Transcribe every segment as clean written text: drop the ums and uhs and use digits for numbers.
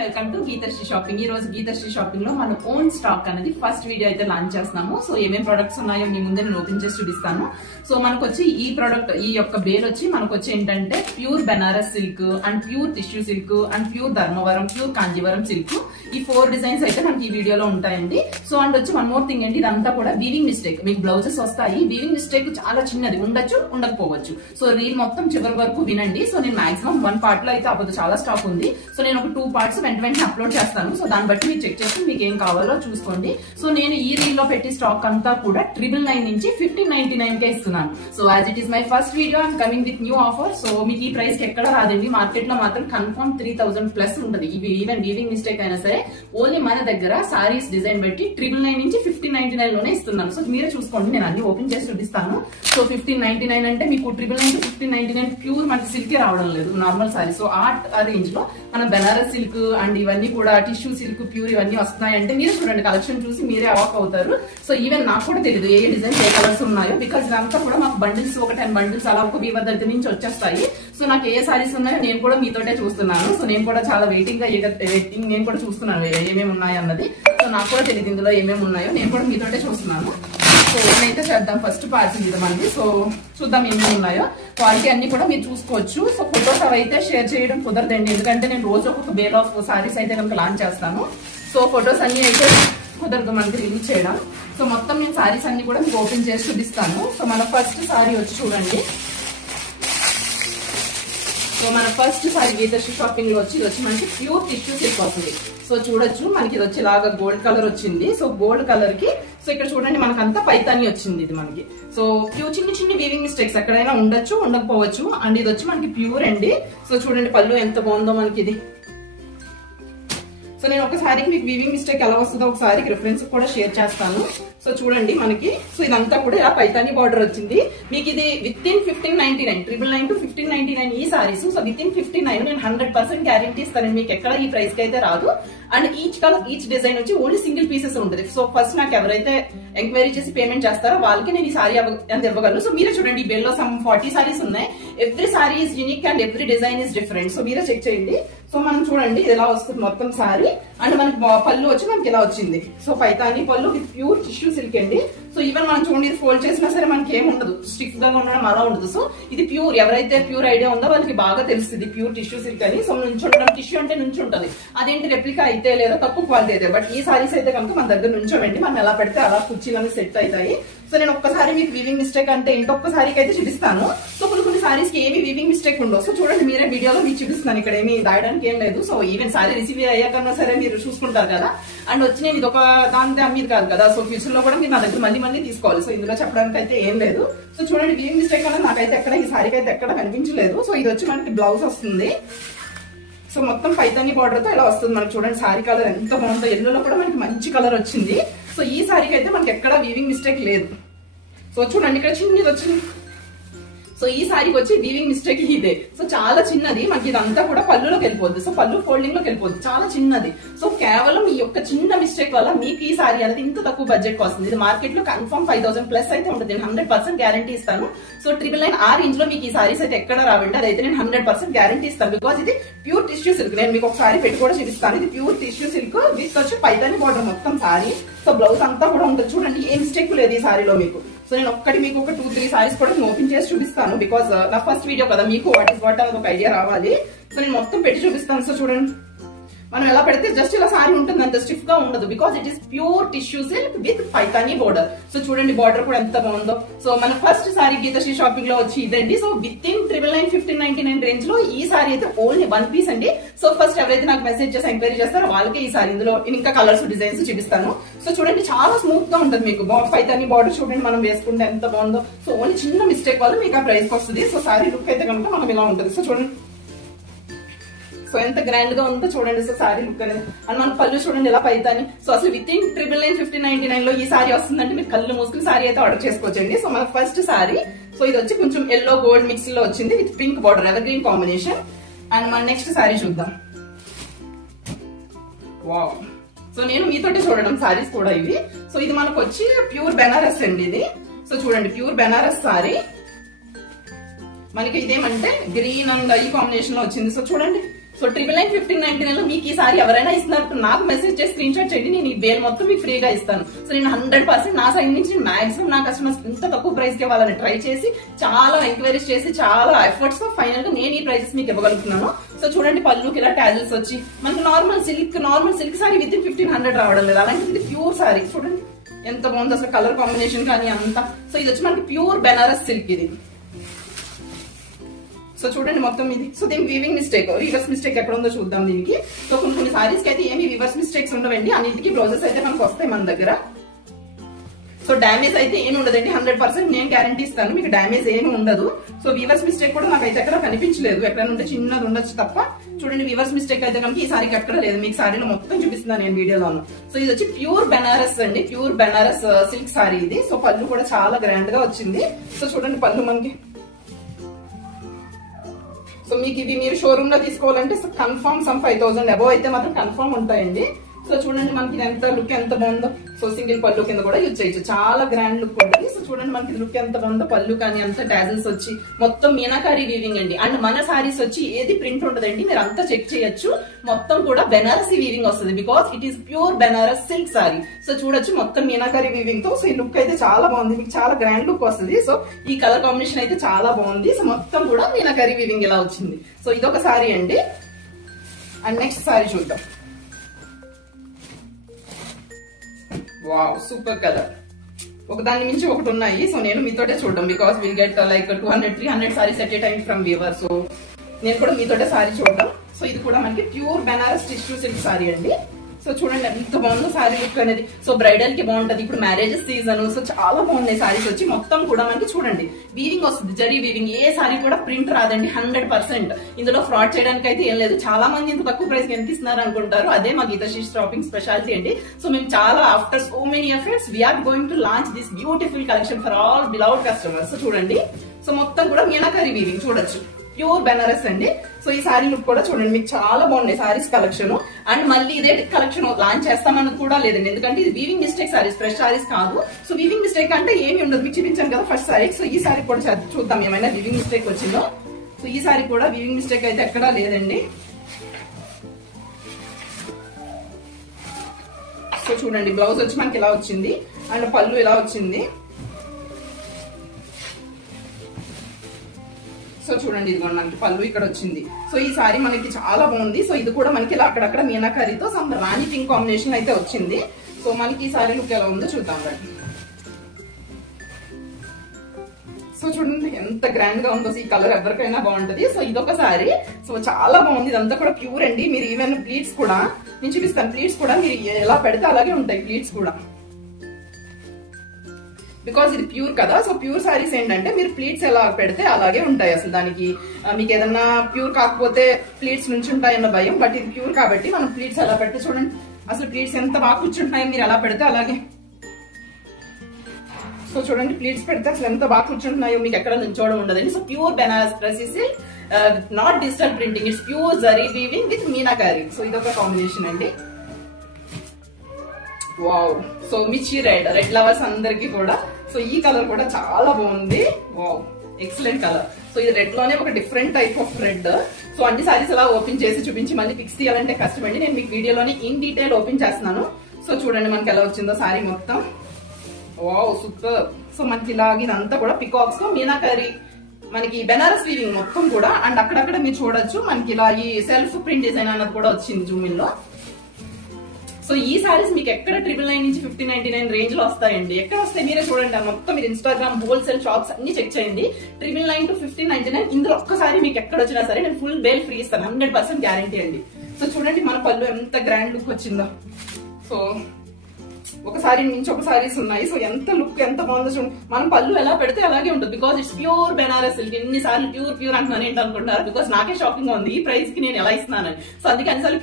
Welcome to Geethasri shopping. ఈ రోజు Geethasri shopping లో మన ఓన్ స్టాక్ అనేది ఫస్ట్ వీడియో అయితే లాంచ్ చేస్తున్నాము. సో ఏమేం ప్రొడక్ట్స్ ఉన్నాయో మీ ముందే నేను ఓపెన్ చేసి చూపిస్తాను. సో మనకు వచ్చి ఈ ప్రొడక్ట్, ఈ యొక్క బేల్ వచ్చి మనకు వచ్చి ఏంటంటే pure Banaras silk and pure tissue silk and pure Dharmavaram, pure Kanjeevaram silk, ఈ 4 డిజైన్స్ అయితే మనకి ఈ వీడియోలో ఉంటాయండి. సో అండ్ వచ్చి వన్ మోర్ థింగ్ ఏంటి, ఇదంతా కూడా వీవింగ్ మిస్టేక్. మీకు బ్లౌజెస్ వస్తాయి, వీవింగ్ మిస్టేక్ చాలా చిన్నది ఉండొచ్చు, ఉండకపోవచ్చు. సో రీల్ మొత్తం చివరి వరకు వినండి. సో నేను మాక్సిమం 1 పార్ట్ లో అయితే అవ్వదు, చాలా స్టాక్ ఉంది. సో నేను ఒక 2 పార్ట్స్ వెంటనే అప్లోడ్ చేస్తాను. సో దాన్ని బట్టి మీరు చెక్ చేసి మీకు ఏం కావాలో చూసుకోండి. సో నేను ఈ రీల్ లో పెట్టి స్టాక్ అంతా కూడా 999 నుంచి 1599 కే ఇస్తున్నాను. So as it is my first video, I'm coming with new offer. So మీకు ఈ ప్రైస్ కి ఎక్కడ రాదండి. మార్కెట్ లో మాత్రం కన్ఫర్మ్ 3000 ప్లస్ ఉంటుంది. ఈవెన్ వీవింగ్ మిస్టేక్ అయినా సరే ఓన్లీ మన దగ్గర సారీస్ డిజైన్ పెట్టి 999 నుంచి 1599 లోనే ఇస్తున్నాను. సో మీరే చూసుకోండి, నేను అన్ని ఓపెన్ చేసి చూపిస్తాను. సో 1599 అంటే మీకు 999 to 1599 ప్యూర్ మనకి సిల్కే రావడం లేదు, నార్మల్ సారీ. సో ఆ రేంజ్ లో మన బెనారస్ సిల్క్ అండ్ ఇవన్నీ కూడా టిష్యూ సిల్క్ ప్యూర్ ఇవన్నీ వస్తున్నాయంటే మీరు చూడండి, కలెక్షన్ చూసి మీరే అవాక్ అవుతారు. సో ఈవెన్ నాకు కూడా తెలియదు ఏ డిజైన్స్ ఏ కలర్స్ ఉన్నాయో, బికాస్ ఇదంతా కూడా మాకు బండిల్స్, ఒక 10 బండిల్స్ అలా ఒక వీవర్ దగ్గర నుంచి వచ్చేస్తాయి. సో నాకు ఏ సారీస్ ఉన్నాయో నేను కూడా మీతోటే చూస్తున్నాను. సో నేను కూడా చాలా వెయిటింగ్ గా నేను కూడా చూస్తున్నాను ఏమేమి ఉన్నాయి అన్నది. సో నాకు కూడా తెలియదు ఇందులో ఏమేమి ఉన్నాయో, నేను కూడా మీతోటే చూస్తున్నాను. సో ఏమైతే చేద్దాం, ఫస్ట్ పార్సల్ ఇది మనది. సో చూద్దాం ఏమేమి ఉన్నాయో. క్వాలిటీ అన్ని కూడా మీరు చూసుకోవచ్చు. సో ఫొటోస్ అవి అయితే షేర్ చేయడం కుదరదండి, ఎందుకంటే నేను రోజు ఒక్కొక్క బేల్ ఆఫ్ సారీస్ అయితే కనుక లాంచ్ చేస్తాను. సో ఫొటోస్ అన్ని అయితే కుదరదు మనకి రిలీజ్ చేయడం. సో మొత్తం నేను సారీస్ అన్ని కూడా మీకు ఓపెన్ చేసి చూపిస్తాను. సో మన ఫస్ట్ సారీ వచ్చి చూడండి. సో మన ఫస్ట్ సారీ గీతశ్రీ షాపింగ్ లో వచ్చి ఇది వచ్చి మనకి ప్యూర్ టిష్యూ సిల్క్ వస్తుంది. సో చూడొచ్చు, మనకి ఇది వచ్చి ఇలాగా గోల్డ్ కలర్ వచ్చింది. సో గోల్డ్ కలర్ కి సో ఇక్కడ చూడండి మనకంతా పైతాని వచ్చింది ఇది మనకి. సో చిన్న చిన్న వీవింగ్ మిస్టేక్స్ ఎక్కడైనా ఉండొచ్చు, ఉండకపోవచ్చు. అండ్ ఇది వచ్చి మనకి ప్యూర్ అండి. సో చూడండి పళ్ళు ఎంత బాగుందో మనకి ఇది. సో నేను ఒకసారి మీకు వీవింగ్ మిస్టేక్ ఎలా వస్తుందో ఒకసారి రిఫరెన్స్ కూడా షేర్ చేస్తాను. సో చూడండి మనకి, సో ఇదంతా కూడా ఇలా పైతాని బార్డర్ వచ్చింది. మీకు ఇది విత్ ఇన్ 1599, 999 to 1599 ఈ సారీస్. సో విత్ ఇన్ 59 నేను 100% గ్యారంటీ ఇస్తానండి, మీకు ఎక్కడ ఈ ప్రైస్ కి అయితే రాదు. And each colour, each design వచ్చి ఓన్లీ సింగిల్ పీసెస్ ఉంటుంది. సో ఫస్ట్ నాకు ఎవరైతే ఎంక్వైరీ చేసి పేమెంట్ చేస్తారో వాళ్ళకి నేను ఈ సారీ అంత ఇవ్వగలను. సో మీరే చూడండి, ఈ బెల్లో సమ్ 40 సారీస్ ఉన్నాయి. Every sorry is unique and every design is different. So మీరే చెక్ చేయండి. సో మనం చూడండి ఇది ఎలా వస్తుంది మొత్తం సారీ. అండ్ మనకి పళ్ళు వచ్చి మనకి ఇలా వచ్చింది. సో పైతాని పళ్ళు విత్ ప్యూర్ టిష్యూ సిల్క్ అండి. సో ఈవెన్ మనం చూడండి ఇది ఫోల్డ్ చేసినా సరే మనకి ఏమి ఉండదు, స్టిఫ్ గా ఉండడం అలా ఉండదు. సో ఇది ప్యూర్, ఎవరైతే ప్యూర్ ఐడియా ఉందో వాళ్ళకి బాగా తెలుస్తుంది ప్యూర్ టిష్యూ సిల్క్ అని. సో నుంచుండడం, టిష్యూ అంటే నుంచి ఉంటుంది, అదేంటి రెప్లికా అయితే లేదా తక్కువ క్వాలిటీ అయితే. బట్ ఈ సారీస్ అయితే కనుక మన దగ్గర నుంచోండి, మనం ఎలా పెడితే అలా కుర్చీలన్నీ సెట్ అవుతాయి. సో నేను ఒక్కసారి మీకు వీవింగ్ మిస్టేక్ అంటే ఇంకొక సారీకి అయితే చూపిస్తాను. సో కొన్ని సారీస్ కి ఏమి వీవింగ్ మిస్టేక్ ఉండవు. సో చూడండి మీరే వీడియోలో మీకు చూపిస్తున్నాను, ఇక్కడ ఏమి దాయడానికి ఏం లేదు. సో ఈవెన్ సారీ రిసీవ్ అయ్యాకన్నా సరే మీరు చూసుకుంటారు కదా. అండ్ వచ్చి నేను ఇది ఒక దాని అమ్మీది కాదు కదా. సో ఫ్యూచర్ లో కూడా మీరు నా దగ్గర మళ్ళీ తీసుకోవాలి. సో ఇందులో చెప్పడానికి అయితే ఏం లేదు. సో చూడండి వీవింగ్ మిస్టేక్ అనేది నాకైతే ఎక్కడ ఈ సారీకి అయితే ఎక్కడ కనిపించలేదు. సో ఇది వచ్చి మనకి బ్లౌజ్ వస్తుంది. సో మొత్తం పైతాని బార్డర్ తో ఇలా వస్తుంది మనకి. చూడండి సారీ కలర్ ఎంత బాగుందో, ఎల్లోలో కూడా మనకి మంచి కలర్ వచ్చింది. సో ఈ సారీకి అయితే మనకి ఎక్కడ వీవింగ్ మిస్టేక్ లేదు. సో చూడండి ఇక్కడ చిన్నది వచ్చింది. సో ఈ సారీకి వచ్చి వీవింగ్ మిస్టేక్ ఇదే. సో చాలా చిన్నది, మనకి ఇదంతా కూడా పళ్ళులోకి వెళ్ళిపోద్ది. సో పళ్ళు ఫోల్డింగ్ లోకి వెళ్ళిపోద్ది, చాలా చిన్నది. సో కేవలం ఈ యొక్క చిన్న మిస్టేక్ వల్ల మీకు ఈ సారీ అనేది ఇంత తక్కువ బడ్జెట్ కి వస్తుంది. ఇది మార్కెట్ లో కన్ఫర్మ్ 5000 ప్లస్ అయితే ఉంటుంది, నేను 100% గ్యారంటీ ఇస్తాను. సో 999 ఆ రేంజ్ లో మీకు ఈ సారీస్ అయితే ఎక్కడ రావండి, అదైతే నేను 100% గ్యారంటీ ఇస్తాను. బికాస్ ఇది ప్యూర్ టిష్యూ సిల్క్. నేను మీకు ఒకసారి పెట్టి కూడా చూపిస్తాను. ఇది ప్యూర్ టిష్యూ సిల్క్ విత్ వచ్చి పైతాని బార్డర్ మొత్తం సారీ. సో బ్లౌజ్ అంతా కూడా ఉంటుంది. చూడండి ఏ మిస్టేక్ లేదు ఈ సారీలో మీకు. సో నేను మీకు ఒక 2-3 సారీస్ కూడా ఓపెన్ చేసి చూపిస్తాను. బికాస్ నా ఫస్ట్ వీడియో కదా, మీకు వాట్ ఇస్ వాట్ అనేది ఒక ఐడియా రావాలి. సో నేను మొత్తం పెట్టి చూపిస్తాను. సో చూడండి మనం ఎలా పెడితే జస్ట్ ఇలా సారీ ఉంటుంది, అంత స్టిఫ్ గా ఉండదు. Because it is pure tissue silk with Paithani border. So చూడండి బార్డర్ కూడా ఎంత బాగుందో. సో మన ఫస్ట్ సారీ గీతశ్రీ షాపింగ్ లో వచ్చి ఇదండి. సో విత్ ఇన్ 999, 1599 రేంజ్ లో ఈ సారీ అయితే ఓన్లీ 1 పీస్ అండి. సో ఫస్ట్ ఎవరైతే నాకు మెసేజ్ చేసి ఎంక్వైరీ చేస్తారో వాళ్ళకి ఈ సారీ, ఇందులో ఇంకా కలర్స్ డిజైన్స్ చూపిస్తాను. సో చూడండి చాలా స్మూత్ గా ఉంటుంది మీకు. పైతాని బార్డర్ చూడండి మనం వేసుకుంటే ఎంత బాగుందో. సో ఓన్లీ చిన్న మిస్టేక్ వల్ల మీకు ఆ ప్రైస్ వస్తుంది. సో సారీ లుక్ అయితే కనుక మనం ఇలా ఉంటుంది. సో చూడండి సో ఎంత గ్రాండ్ గా ఉందో చూడండి. సో సారీ లుక్ అనేది. అండ్ మన పళ్ళు చూడండి ఎలా పైతాని. సో అసలు విత్ ఇన్ 999, 1599 లో ఈ సారీ వస్తుందంటే మీరు కళ్ళు మూసుకుని సారీ అయితే ఆర్డర్ చేసుకోవచ్చండి. సో మన ఫస్ట్ సారీ, సో ఇది వచ్చి కొంచెం ఎల్లో గోల్డ్ మిక్స్ లో వచ్చింది with pink border, ever green combination. And మన నెక్స్ట్ సారీ చూద్దాం. వావ్. సో నేను మీతోటి చూడడం సారీస్ కూడా ఇవి. సో ఇది మనకు వచ్చి ప్యూర్ బెనారస్ అండి ఇది. సో చూడండి ప్యూర్ బెనారస్ సారీ. మనకి ఇదేమంటే గ్రీన్ అండ్ ఈ కాంబినేషన్ లో వచ్చింది. సో చూడండి, సో 999 లో మీకు ఈ సారీ ఎవరైనా ఇస్తున్నట్టు నాకు మెసేజ్ చేసి స్క్రీన్ షాట్ చేయండి, నేను ఈ వేల్ మొత్తం మీకు ఫ్రీగా ఇస్తాను. సో నేను 100% నా సైడ్ నుంచి మాక్సిమం నా కస్టమర్స్ ఇంత తక్కువ ప్రైస్ కి ఇవ్వాలని ట్రై చేసి చాలా ఎంక్వైరీస్ చేసి చాలా ఎఫర్ట్స్ తో ఫైనల్ గా నేను ఈ ప్రైసెస్ మీకు ఇవ్వగలుగుతున్నాను. సో చూడండి, పళ్ళుకి ఇలా టాజిల్స్ వచ్చి మనకి నార్మల్ సిల్క్ సారీ విత్ 1500 రావడం లేదు, అలాంటిది ప్యూర్ సారీ. చూడండి ఎంత బాగుంది అసలు, కలర్ కాంబినేషన్ కానీ అంతా. సో ఇది వచ్చి మనకి ప్యూర్ బెనారస్ సిల్క్ ఇది. సో చూడండి మొత్తం ఇది. సో దీనికి వీవింగ్ మిస్టేక్, రివర్స్ మిస్టేక్ ఎక్కడ ఉందో చూద్దాం దీనికి. సో కొన్ని సారీస్ కి అయితే ఏమి రివర్స్ మిస్టేక్స్ ఉండవండి, అన్నింటికి బ్లౌజెస్ అయితే మనకు వస్తాయి మన దగ్గర. సో డ్యామేజ్ అయితే ఏమి ఉండదండి, 100% నేను గ్యారంటీ ఇస్తాను, మీకు డ్యామేజ్ ఏమి ఉండదు. సో వీవర్స్ మిస్టేక్ కూడా నాకైతే ఎక్కడ కనిపించలేదు, ఎక్కడ ఉంటే చిన్నది ఉండొచ్చు తప్ప. చూడండి వీవర్స్ మిస్టేక్ అయితే కనుక ఈ సారీకి ఎక్కడ లేదు, మీకు సారీలో మొత్తం చూపిస్తున్నాను నేను వీడియోలోను. సో ఇది వచ్చి ప్యూర్ బెనారస్ అండి, ప్యూర్ బెనారస్ సిల్క్ సారీ ఇది. సో పళ్ళు కూడా చాలా గ్రాండ్ గా వచ్చింది. సో చూడండి పళ్ళు మనకి. సో మీకు ఇవి మీరు షోరూమ్ లో తీసుకోవాలంటే కన్ఫర్మ్ సమ్ 5000 అబౌవ్ అయితే మాత్రం కన్ఫర్మ్ ఉంటాయండి. సో చూడండి మనకి ఎంత లుక్ ఎంత బాగుందో. సో సింగిల్ పళ్ళు కింద కూడా యూజ్ చేయొచ్చు, చాలా గ్రాండ్ లుక్ ఉంటుంది. సో చూడండి మనకి లుక్ ఎంత బాగుందో, పళ్ళు కానీ అంత టాజిల్స్ వచ్చి మొత్తం మీనాకారి వీవింగ్ అండి. అండ్ మన సారీస్ వచ్చి ఏది ప్రింట్ ఉండదండి, మీరు అంతా చెక్ చేయొచ్చు. మొత్తం కూడా బెనారసీ వీవింగ్ వస్తుంది, because it is pure Banaras silk saree. So చూడొచ్చు మొత్తం మీనాకారి వీవింగ్ తో. సో ఈ లుక్ అయితే చాలా బాగుంది, మీకు చాలా గ్రాండ్ లుక్ వస్తుంది. సో ఈ కలర్ కాంబినేషన్ అయితే చాలా బాగుంది. సో మొత్తం కూడా మీనాకారి వీవింగ్ ఇలా వచ్చింది. సో ఇదొక సారీ అండి. అండ్ నెక్స్ట్ సారీ చూద్దాం. Wow, super colour. ఒకదాని మించి ఒకటి ఉన్నాయి. సో నేను మీతోటే చూడడం, because will get like 200-300 sarees at a time from viewer. So నేను కూడా మీతోటే సారీ చూడడం. సో ఇది కూడా మనకి pure Benaras tissue silk saree అండి. సో చూడండి ఎంత బాగుందో సారీ లుక్ అనేది. సో బ్రైడల్ కి బాగుంటది, ఇప్పుడు మ్యారేజెస్ సీజన్. సో చాలా బాగున్నాయి సారీస్ వచ్చి. మొత్తం కూడా మనకి చూడండి వీవింగ్ వస్తుంది, జరీ వీవింగ్. ఏ సారీ కూడా ప్రింట్ రాదండి 100%. ఇందులో ఫ్రాడ్ చేయడానికి అయితే ఏం లేదు. చాలా మంది ఇంత తక్కువ ప్రైస్ కి ఎంత ఇస్తున్నారు అనుకుంటారు, అదే మా గీతాశ్రీ షాపింగ్ స్పెషాలిటీ అండి. సో మేము చాలా after so many efforts we're going to launch this beautiful collection for all beloved customers. So చూడండి, సో మొత్తం కూడా మీనాకారి వీవింగ్ చూడొచ్చు, ప్యూర్ బెనారస్ అండి. సో ఈ సారీ లుక్ కూడా చూడండి, మీకు చాలా బాగున్నాయి సారీస్ కలెక్షన్. అండ్ మళ్ళీ ఇదే కలెక్షన్ లాంచ్ చేస్తామన్నది కూడా లేదండి, ఎందుకంటే ఇది weaving mistake saris, fresh saris కాదు. సో వీవింగ్ మిస్టేక్ అంటే ఏమి ఉండదు, మీకు చూపించాను కదా ఫస్ట్ సారీ. సో ఈ సారీ కూడా చూద్దాం ఏమైనా వీవింగ్ మిస్టేక్ వచ్చిందో. సో ఈ సారీ కూడా వీవింగ్ మిస్టేక్ అయితే ఎక్కడా లేదండి. సో చూడండి బ్లౌజ్ వచ్చి మనకి ఇలా వచ్చింది, అండ్ పళ్ళు ఇలా వచ్చింది. సో చూడండి ఇది మనకి పళ్ళు ఇక్కడ వచ్చింది. సో ఈ సారీ మనకి చాలా బాగుంది. సో ఇది కూడా మనకి ఇలా అక్కడక్కడ మీనాకారితో సమ్ రాణి పింక్ కాంబినేషన్ అయితే వచ్చింది. సో మనకి ఈ సారీ లుక్ ఎలా ఉందో చూద్దాం రండి. సో చూడండి ఎంత గ్రాండ్ గా ఉందో, ఈ కలర్ ఎవరికైనా బాగుంటది. సో ఇదొక సారీ. సో చాలా బాగుంది, ఇదంతా కూడా ప్యూర్ అండి. మీరు ఈవెన్ ప్లీట్స్ కూడా నేను చూపిస్తాను, ప్లీట్స్ కూడా మీరు ఎలా పెడితే అలాగే ఉంటాయి ప్లీట్స్ కూడా, బికాస్ ఇది ప్యూర్ కదా. సో ప్యూర్ సారీస్ ఏంటంటే మీరు ప్లీట్స్ ఎలా పెడితే అలాగే ఉంటాయి. అసలు దానికి మీకు ఏదన్నా ప్యూర్ కాకపోతే ప్లీట్స్ నుంచి ఉంటాయన్న భయం, బట్ ఇది ప్యూర్ కాబట్టి మనం ప్లీట్స్ ఎలా పెడితే చూడండి అసలు ప్లీట్స్ ఎంత బాగా కూర్చుంటున్నాయో, మీరు ఎలా పెడితే అలాగే. సో చూడండి ప్లీట్స్ పెడితే అసలు ఎంత బాగా కూర్చుంటున్నాయో, మీకు ఎక్కడ నుంచోవడం ఉండదండి. So pure Benaras dress is not digital printing, it's pure zari weaving with meenakari. So ఇదొక కాంబినేషన్ అండి. వావ్, సో మిర్చి రెడ్ లవర్స్ అందరికి కూడా. సో ఈ కలర్ కూడా చాలా బాగుంది. Wow, excellent colour. సో ఇది రెడ్ లోనే ఒక different type of red. So అన్ని సారీస్ అలా ఓపెన్ చేసి చూపించి మళ్ళీ పిక్స్ తీయాలంటే కష్టమండి, నేను మీకు వీడియోలోనే ఇన్ డీటెయిల్ ఓపెన్ చేస్తున్నాను. సో చూడండి మనకి ఎలా వచ్చిందో సారీ మొత్తం. Wow, super. సో మనకి ఇలాగ ఇదంతా కూడా పికాక్స్ తో మీనాకారి మనకి బెనారస్ వీవింగ్ మొత్తం కూడా. అండ్ అక్కడక్కడ మీరు చూడొచ్చు మనకి ఇలా ఈ సెల్ఫ్ ప్రింట్ డిజైన్ అన్నది కూడా వచ్చింది జూమిన్ లో. సో ఈ సారీస్ మీకు ఎక్కడ 999 నుంచి 1599 రేంజ్ లో వస్తాయండి. ఎక్కడ వస్తాయి మీరే చూడండి, మొత్తం మీరు ఇన్స్టాగ్రామ్ హోల్సేల్ షాప్స్ అన్ని చెక్ చేయండి. 999 to 1599 ఇందులో ఒక్కసారి మీకు ఎక్కడ వచ్చినా సరే నేను ఫుల్ బేల్ ఫ్రీ ఇస్తాను, 100% గ్యారంటీ అండి. సో చూడండి మన పళ్ళు ఎంత గ్రాండ్ లుక్ వచ్చిందో. సో ఒకసారి నుంచి ఒక సారీస్ ఉన్నాయి. సో ఎంత లుక్ ఎంత బాగుందో చూడండి. మనం పళ్ళు ఎలా పెడితే అలాగే ఉంటుంది, because it's pure Banaras silk. ఎన్నిసార్లు ప్యూర్ అంటున్నాను ఏంటి అనుకుంటున్నారు, బికాస్ నాకే షాకింగ్ గా ఉంది ఈ ప్రైస్ కి నేను ఎలా ఇస్తున్నానని. సో అందుకే అన్నిసార్లు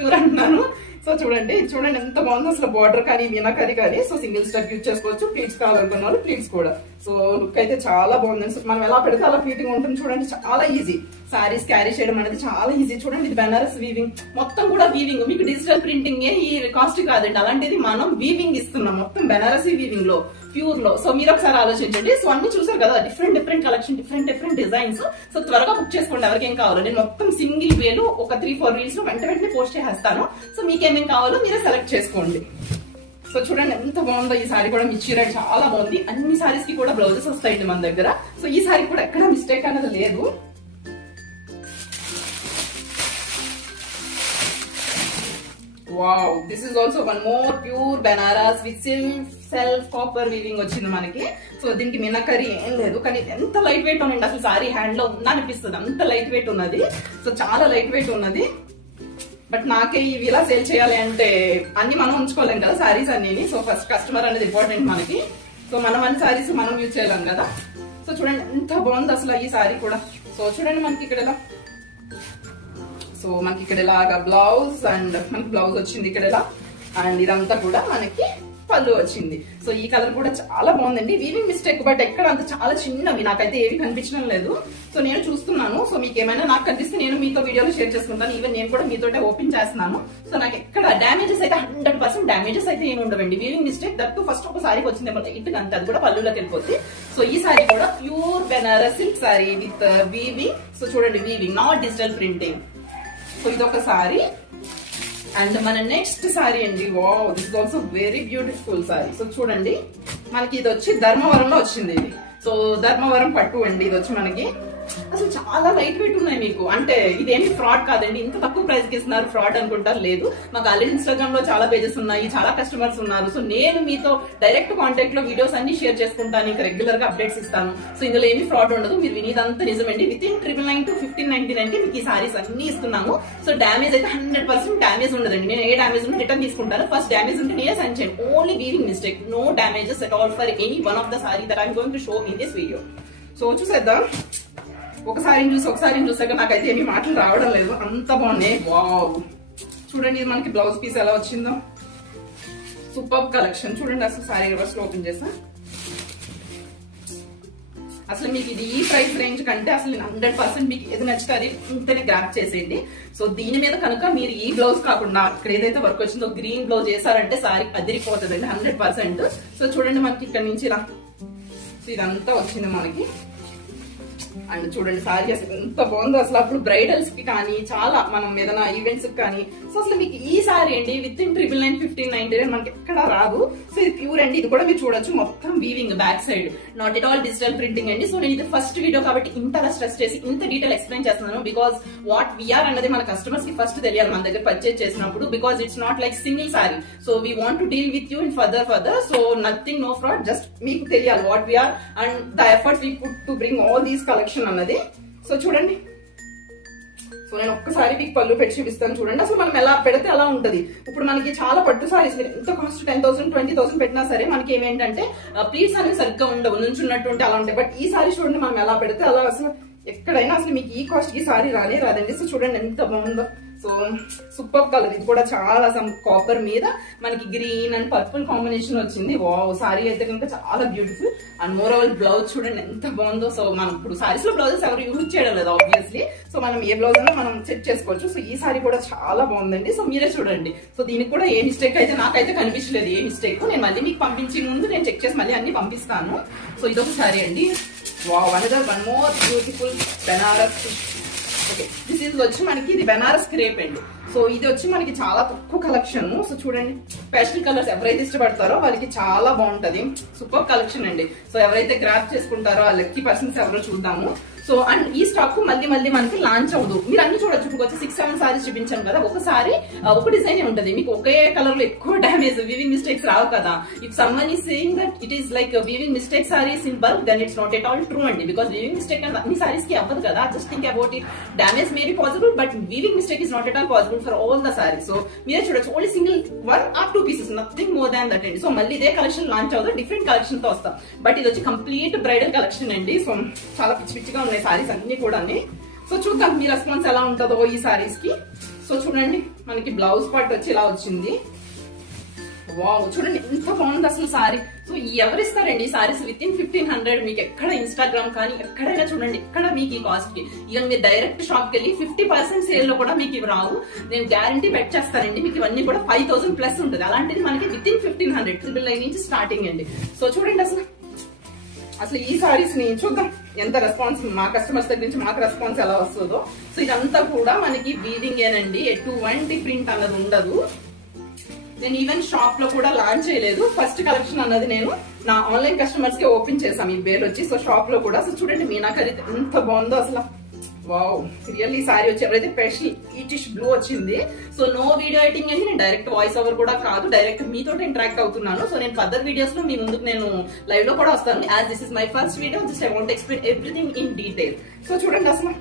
ప్యూర్ అంటున్నాను. సో చూడండి ఎంత బాగుందో అసలు, బార్డర్ కానీ మీనాకారి కానీ. సో సింగిల్ స్టెప్ యూజ్ చేసుకోవచ్చు, ప్లీట్స్ కావాలనుకున్న వాళ్ళు ప్లీట్స్ కూడా. సో లుక్ అయితే చాలా బాగుంది. సో మనం ఎలా పెడితే అలా ఫిట్టింగ్ ఉంటుంది చూడండి, చాలా ఈజీ. సారీస్ క్యారీ చేయడం అనేది చాలా ఈజీ. చూడండి ఇది బెనారస్ వీవింగ్, మొత్తం కూడా వీవింగ్. మీకు డిజిటల్ ప్రింటింగ్ ఈ కాస్ట్ కాదండి, అలాంటిది మనం వీవింగ్ ఇస్తున్నాం మొత్తం బెనారసీ వీవింగ్ లో. ప్యూర్ లో. సో మీరు ఒకసారి ఆలోచించండి. సో అన్ని చూసారు కదా, different collection, different designs. So త్వరగా బుక్ చేసుకోండి ఎవరికేం కావాలో. నేను మొత్తం సింగిల్ వేలు ఒక 3-4 రీల్స్ లో వెంటనే పోస్ట్ చేసేస్తాను. సో మీకేమేం కావాలో మీరే సెలెక్ట్ చేసుకోండి. సో చూడండి ఎంత బాగుందో ఈ సారీ కూడా. మిర్చి రెడ్ చాలా బాగుంది. అన్ని సారీస్ కి కూడా బ్లౌజెస్ వస్తాయండి మన దగ్గర. సో ఈ సారీ కూడా ఎక్కడ మిస్టేక్ అనేది లేదు. Wow, this is also one more pure Banaras with self copper weaving వచ్చింది మనకి. సో దీనికి మినకరీ ఏం లేదు, కానీ ఎంత లైట్ వెయిట్ ఉందండి. అసలు సారీ హ్యాండ్ లో ఉందనిపిస్తుంది, అంత లైట్ వెయిట్ ఉన్నది. సో చాలా లైట్ వెయిట్ ఉన్నది. బట్ నాకే ఇవి ఇలా సేల్ చేయాలి అంటే అన్ని మనం ఉంచుకోలేం కదా సారీస్ అన్ని. సో ఫస్ట్ కస్టమర్ అనేది ఇంపార్టెంట్ మనకి. సో మనం అన్ని సారీస్ మనం యూజ్ చేయలేం కదా. సో చూడండి ఎంత బాగుంది అసలు ఈ సారీ కూడా. సో చూడండి మనకి ఇక్కడ ఎలా, సో మనకి ఇక్కడ ఇలాగా బ్లౌజ్ అండ్ మనకి బ్లౌజ్ వచ్చింది ఇక్కడ ఇలా, అండ్ ఇదంతా కూడా మనకి పళ్ళు వచ్చింది. సో ఈ కలర్ కూడా చాలా బాగుందండి. వీవింగ్ మిస్టేక్ బట్ ఎక్కడ అంత చాలా చిన్నవి, నాకైతే ఏవి కనిపించడం లేదు. సో నేను చూస్తున్నాను. సో మీకు ఏమైనా నాకు కనిపిస్తే నేను మీతో వీడియోలో షేర్ చేసుకుంటాను. ఈవెన్ నేను కూడా మీతోటే ఓపెన్ చేస్తున్నాను. సో నాకు ఎక్కడ డ్యామేజెస్ అయితే 100% డ్యామేజెస్ అయితే ఏమి ఉండవండి. వీవింగ్ మిస్టేక్ దట్టు ఫస్ట్ ఒక సారీకి వచ్చిందేమో ఇటు అంతే, అది కూడా పళ్ళులోకి వెళ్ళిపోతుంది. సో ఈ సారీ కూడా pure Banaras silk sari with weaving. So చూడండి weaving, not digital printing. So ఇదొక సారీ. అండ్ మన నెక్స్ట్ సారీ అండి. Wow, this is also very beautiful sorry. So చూడండి మనకి ఇది వచ్చి ధర్మవరంలో వచ్చింది ఇది. సో ధర్మవరం పట్టు అండి ఇది వచ్చి మనకి. అసలు చాలా లైట్ వెయిట్ ఉన్నాయి మీకు. అంటే ఇదేమి ఫ్రాడ్ కాదండి, ఇంత తక్కువ ప్రైస్ కి ఇస్తున్నారు ఫ్రాడ్ అనుకుంటారు. లేదు, మాకు ఆల్రెడీ ఇన్స్టాగ్రామ్ లో చాలా పేజెస్ ఉన్నాయి, చాలా కస్టమర్స్ ఉన్నారు. సో నేను మీతో డైరెక్ట్ కాంటాక్ట్ లో వీడియోస్ అన్ని షేర్ చేసుకుంటాను, ఇంకా రెగ్యులర్ గా అప్డేట్స్ ఇస్తాను. సో ఇందులో ఏమి ఫ్రాడ్ ఉండదు. మీరు వినేదంతా నిజమండి. వితిన్ 999 to 1599 మీకు ఈ సారీస్ అన్ని ఇస్తున్నాము. సో డ్యామేజ్ అయితే 100% డ్యామేజ్ ఉండదండి. నేను ఏ డ్యామేజ్ ఉంటే రిటర్న్ తీసుకుంటాను. ఫస్ట్ డ్యామేజ్ ఉంటే నేనే సెండ్ చేయండి. Only weaving mistake, no damages at all for any one of the saree that I'm going to show in this video. So చూసేద్దాం. ఒకసారిని చూసాక నాకైతే ఏమీ మాటలు రావడం లేదు, అంత బాగున్నాయి. వావ్, చూడండి ఇది మనకి బ్లౌజ్ పీస్ ఎలా వచ్చిందో. Super collection. చూడండి అసలు సారీ రివర్స్ లో ఓపెన్ చేసా. అసలు మీకు ఇది ఈ ప్రైస్ రేంజ్ కంటే అసలు 100% మీకు ఏది నచ్చితే అది ఇంతనే గ్రాప్ చేసేయండి. సో దీని మీద కనుక మీరు ఈ బ్లౌజ్ కాకుండా ఇక్కడ ఏదైతే వర్క్ వచ్చిందో గ్రీన్ బ్లౌజ్ చేశారంటే సారీ అదిరిపోతుందండి 100%. సో చూడండి మనకి ఇక్కడ నుంచి ఇలా, సో ఇదంతా వచ్చింది మనకి. అండ్ చూడండి సారీ అసలు ఎంత బాగుందో. అసలు అప్పుడు బ్రైడల్స్ కి కానీ చాలా మనం ఏదైనా ఈవెంట్స్ కి కానీ. సో అసలు మీకు ఈ సారీ అండి వితిన్ 999 1599 మనకి ఎక్కడ రాదు. సో ఇది ప్యూర్ అండి. ఇది కూడా మీరు చూడొచ్చు, మొత్తం weaving back side, not at all digital printing అండి. సో నేను ఇది ఫస్ట్ వీడియో కాబట్టి ఇంతలా స్ట్రెస్ చేసి ఇంత డీటెయిల్ ఎక్స్ప్లెయిన్ చేస్తున్నాను. బికాస్ వాట్ వీఆర్ అన్నది మన కస్టమర్స్ కి ఫస్ట్ తెలియాలి మన దగ్గర పర్చేజ్ చేసినప్పుడు. Because it's not like single saree. So we want to deal with you in further. So nothing, no fraud, just మీకు తెలియాలి what we're and the efforts we put to bring all these collection అన్నది. So చూడండి, so నేను ఒక్కసారి మీకు పళ్ళు పెట్టి చూపిస్తాను. చూడండి అసలు మనం ఎలా పెడితే అలా ఉంటది. ఇప్పుడు మనకి చాలా పట్టు సారీస్ మీరు ఎంత కాస్ట్ 10,000 20,000 పెట్టినా సరే మనకి ఏమేంటంటే ప్లీట్స్ అనేవి సరిగ్గా ఉండవు, నుంచున్నట్టు ఉంటే అలా ఉంటాయి. బట్ ఈ సారీ చూడండి మనం ఎలా పెడితే అలా, అసలు ఎక్కడైనా అసలు మీకు ఈ కాస్ట్ కి సారీ రాదండి. సో చూడండి ఎంత బాగుందో. So super colour. ఇది కూడా చాలా కాపర్ మీద మనకి గ్రీన్ అండ్ పర్పుల్ కాంబినేషన్ వచ్చింది. వావ్, సారీ అయితే కనుక చాలా beautiful. And more over blouse చూడండి ఎంత బాగుందో. సో మనం ఇప్పుడు సారీస్ లో బ్లౌజెస్ ఎవరు యూజ్ చేయడం లేదు ఆబ్వియస్లీ. సో మనం ఏ బ్లౌజ్ అయినా మనం సెట్ చేసుకోవచ్చు. సో ఈ సారీ కూడా చాలా బాగుందండి. సో మీరే చూడండి. సో దీనికి కూడా ఏ మిస్టేక్ అయితే నాకైతే కనిపించలేదు, ఏ మిస్టేక్. నేను మళ్ళీ మీకు పంపించే ముందు నేను చెక్ చేసి మళ్ళీ అన్ని పంపిస్తాను. సో ఇదొక సారీ అండి. Wow, one more beautiful Benaras. Okay, this is వచ్చి మనకి ఇది బెనారస్ క్రేప్ అండి. సో ఇది వచ్చి మనకి చాలా తక్కువ కలెక్షన్. సో చూడండి పేస్టల్ కలర్స్ ఎవరైతే ఇష్టపడతారో వాళ్ళకి చాలా బాగుంటది. సూపర్ కలెక్షన్ అండి. సో ఎవరైతే గ్రాప్ చేసుకుంటారో ఆ లక్కీ పర్సన్స్ ఎవరో చూద్దాము. సో అండ్ ఈ స్టాక్ మళ్ళీ మనకి లాంచ్ అవ్వదు. మీరు అన్ని చూడొచ్చు. ఇప్పుడు వచ్చి 6-7 సారీస్ చూపించాను కదా, ఒకసారి ఒక డిజైన్ ఉంటది. మీకు ఒకే కలర్ లో ఎక్కువ డ్యామేజ్ వీవింగ్ మిస్టేక్స్ రావు కదా. If someone is saying that it is like weaving mistake sarees in bulk, then it's not at all true అండి. బికాస్ వీవింగ్ మిస్టేక్ అన్ని సారీస్ కి అవ్వదు కదా. Just think about it. Damage may be possible but weaving mistake is not at all possible for all the sarees. So మీరే చూడొచ్చు, only single 1 or 2 pieces, nothing more than that అండి. So మళ్ళీ ఇదే collection launch అవుతుంది, different collection తో వస్తాం. But ఇది వచ్చి కంప్లీట్ బ్రైడల్ కలెక్షన్ అండి. సో చాలా పిచ్చిగా ఉన్నాయి సారీస్ అన్ని కూడా. సో చూద్దాం మీ రెస్పాన్స్ ఎలా ఉంటుందో ఈ సారీస్ కి. సో చూడండి మనకి బ్లౌజ్ పార్ట్ వచ్చి ఇలా వచ్చింది. వావ్ చూడండి ఎంత బాగుంది అసలు సారీ. సో ఎవరిస్తారండి ఈ సారీస్ విత్ ఇన్ 1500? మీకు ఎక్కడ ఇన్స్టాగ్రామ్ కానీ ఎక్కడైనా చూడండి, ఎక్కడ మీకు ఈ కాస్ట్ కి ఈవెన్ మీరు డైరెక్ట్ షాప్ కి వెళ్ళి 50% సేల్ లో కూడా మీకు ఇవి రావు. నేను గ్యారంటీ బెట్ చేస్తానండి, మీకు ఇవన్నీ కూడా 5000 ప్లస్ ఉంటుంది. అలాంటిది మనకి విత్ ఇన్ 1500 999 నుంచి స్టార్టింగ్ అండి. సో చూడండి అసలు ఈ సారీస్ ని చూద్దాం ఎంత రెస్పాన్స్ మా కస్టమర్స్ దగ్గర నుంచి మాకు రెస్పాన్స్ ఎలా వస్తుందో. సో ఇదంతా కూడా మనకి వీవింగ్ ఏనండి, ఎటువంటి ప్రింట్ అన్నది ఉండదు. నేను ఈవెన్ షాప్ లో కూడా లాంచ్ చేయలేదు. ఫస్ట్ కలెక్షన్ అన్నది నేను నా ఆన్లైన్ కస్టమర్స్ కి ఓపెన్ చేసాం ఈ పేరు వచ్చి. సో షాప్ లో కూడా. సో చూడండి మీనాకరి ఎంత బాగుందో అసలు. వావ్ రియల్లీ సారీ వచ్చి ఎవరైతే స్పెషల్ ఈటిష్ బ్లూ వచ్చింది. సో నో వీడియో ఎడిటింగ్ అండి, నేను డైరెక్ట్ వాయిస్ ఓవర్ కూడా కాదు, డైరెక్ట్ మీతో ఇంటరాక్ట్ అవుతున్నాను. సో నేను ఫర్దర్ వీడియోస్ లో మీ ముందుకు నేను లైవ్ లో కూడా వస్తాను. As this is my first video, just I want explain everything in detail. So చూడండి అసలు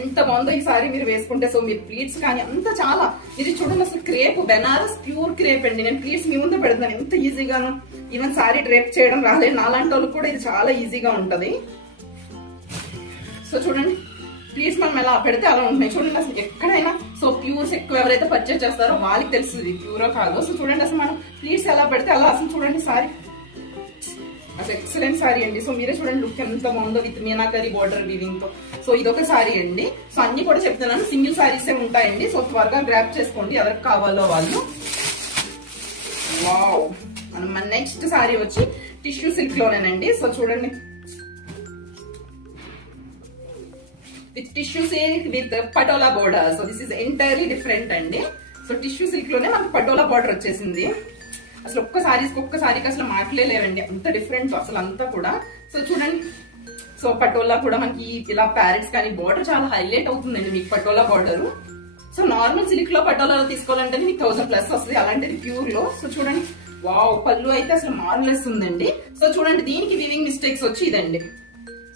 ఎంత బాగుందో ఈ సారీ మీరు వేసుకుంటే. సో మీరు ప్లీట్స్ కానీ అంత చాలా ఇది చూడండి అసలు క్రేప్, బెనారస్ ప్యూర్ క్రేప్ అండి. నేను ప్లీట్స్ మీ ముందు పెడతాను ఎంత ఈజీగాను. ఈవెన్ సారీ డ్రేప్ చేయడం రాలేదు నాలాంటి వాళ్ళకి కూడా ఇది చాలా ఈజీగా ఉంటది. సో చూడండి ప్లీట్స్ మనం ఎలా పెడితే అలా ఉంటున్నాయి చూడండి అసలు ఎక్కడైనా. సో ప్యూర్స్ ఎక్కువ ఎవరైతే పర్చేస్ చేస్తారో వాళ్ళకి తెలుస్తుంది ప్యూరో కాదు. సో చూడండి అసలు మనం ప్లీట్స్ ఎలా పెడితే అలా అసలు చూడండి సారీ అసలు ఎక్సలెంట్ సారీ అండి. సో మీరే చూడండి లుక్ ఎంత బాగుందో విత్ మీనాకరి బార్డర్ వీవింగ్ తో. సో ఇదొక సారీ అండి. సో అన్ని కూడా చెప్తున్నాను సింగిల్ సారీసే ఉంటాయండి. సో త్వరగా గ్రాప్ చేసుకోండి ఎవరికి కావాలో వాళ్ళు. వావ్ మన నెక్స్ట్ సారీ వచ్చి టిష్యూ సిల్క్ లోనేనండి. సో చూడండి with tissue silk with patola border. So this is entirely different అండి. సో టిష్యూ సిల్క్ లోనే మనకు పటోలా బార్డర్ వచ్చేసింది. అసలు ఒక్క సారీకి అసలు మాటలేవండి, అంత డిఫరెంట్ అసలు అంతా కూడా. సో చూడండి సో పటోలా కూడా మనకి ఇలా ప్యారెట్స్ కానీ బార్డర్ చాలా హైలైట్ అవుతుందండి మీకు patola border. So normal silk లో పటోలాలో తీసుకోవాలంటే మీకు 1000 ప్లస్ వస్తుంది, అలాంటిది ప్యూర్ లో. సో చూడండి వావ్ పళ్ళు అయితే అసలు మార్వెలస్ ఉందండి. సో చూడండి దీనికి వీవింగ్ మిస్టేక్స్ వచ్చి ఇదండి.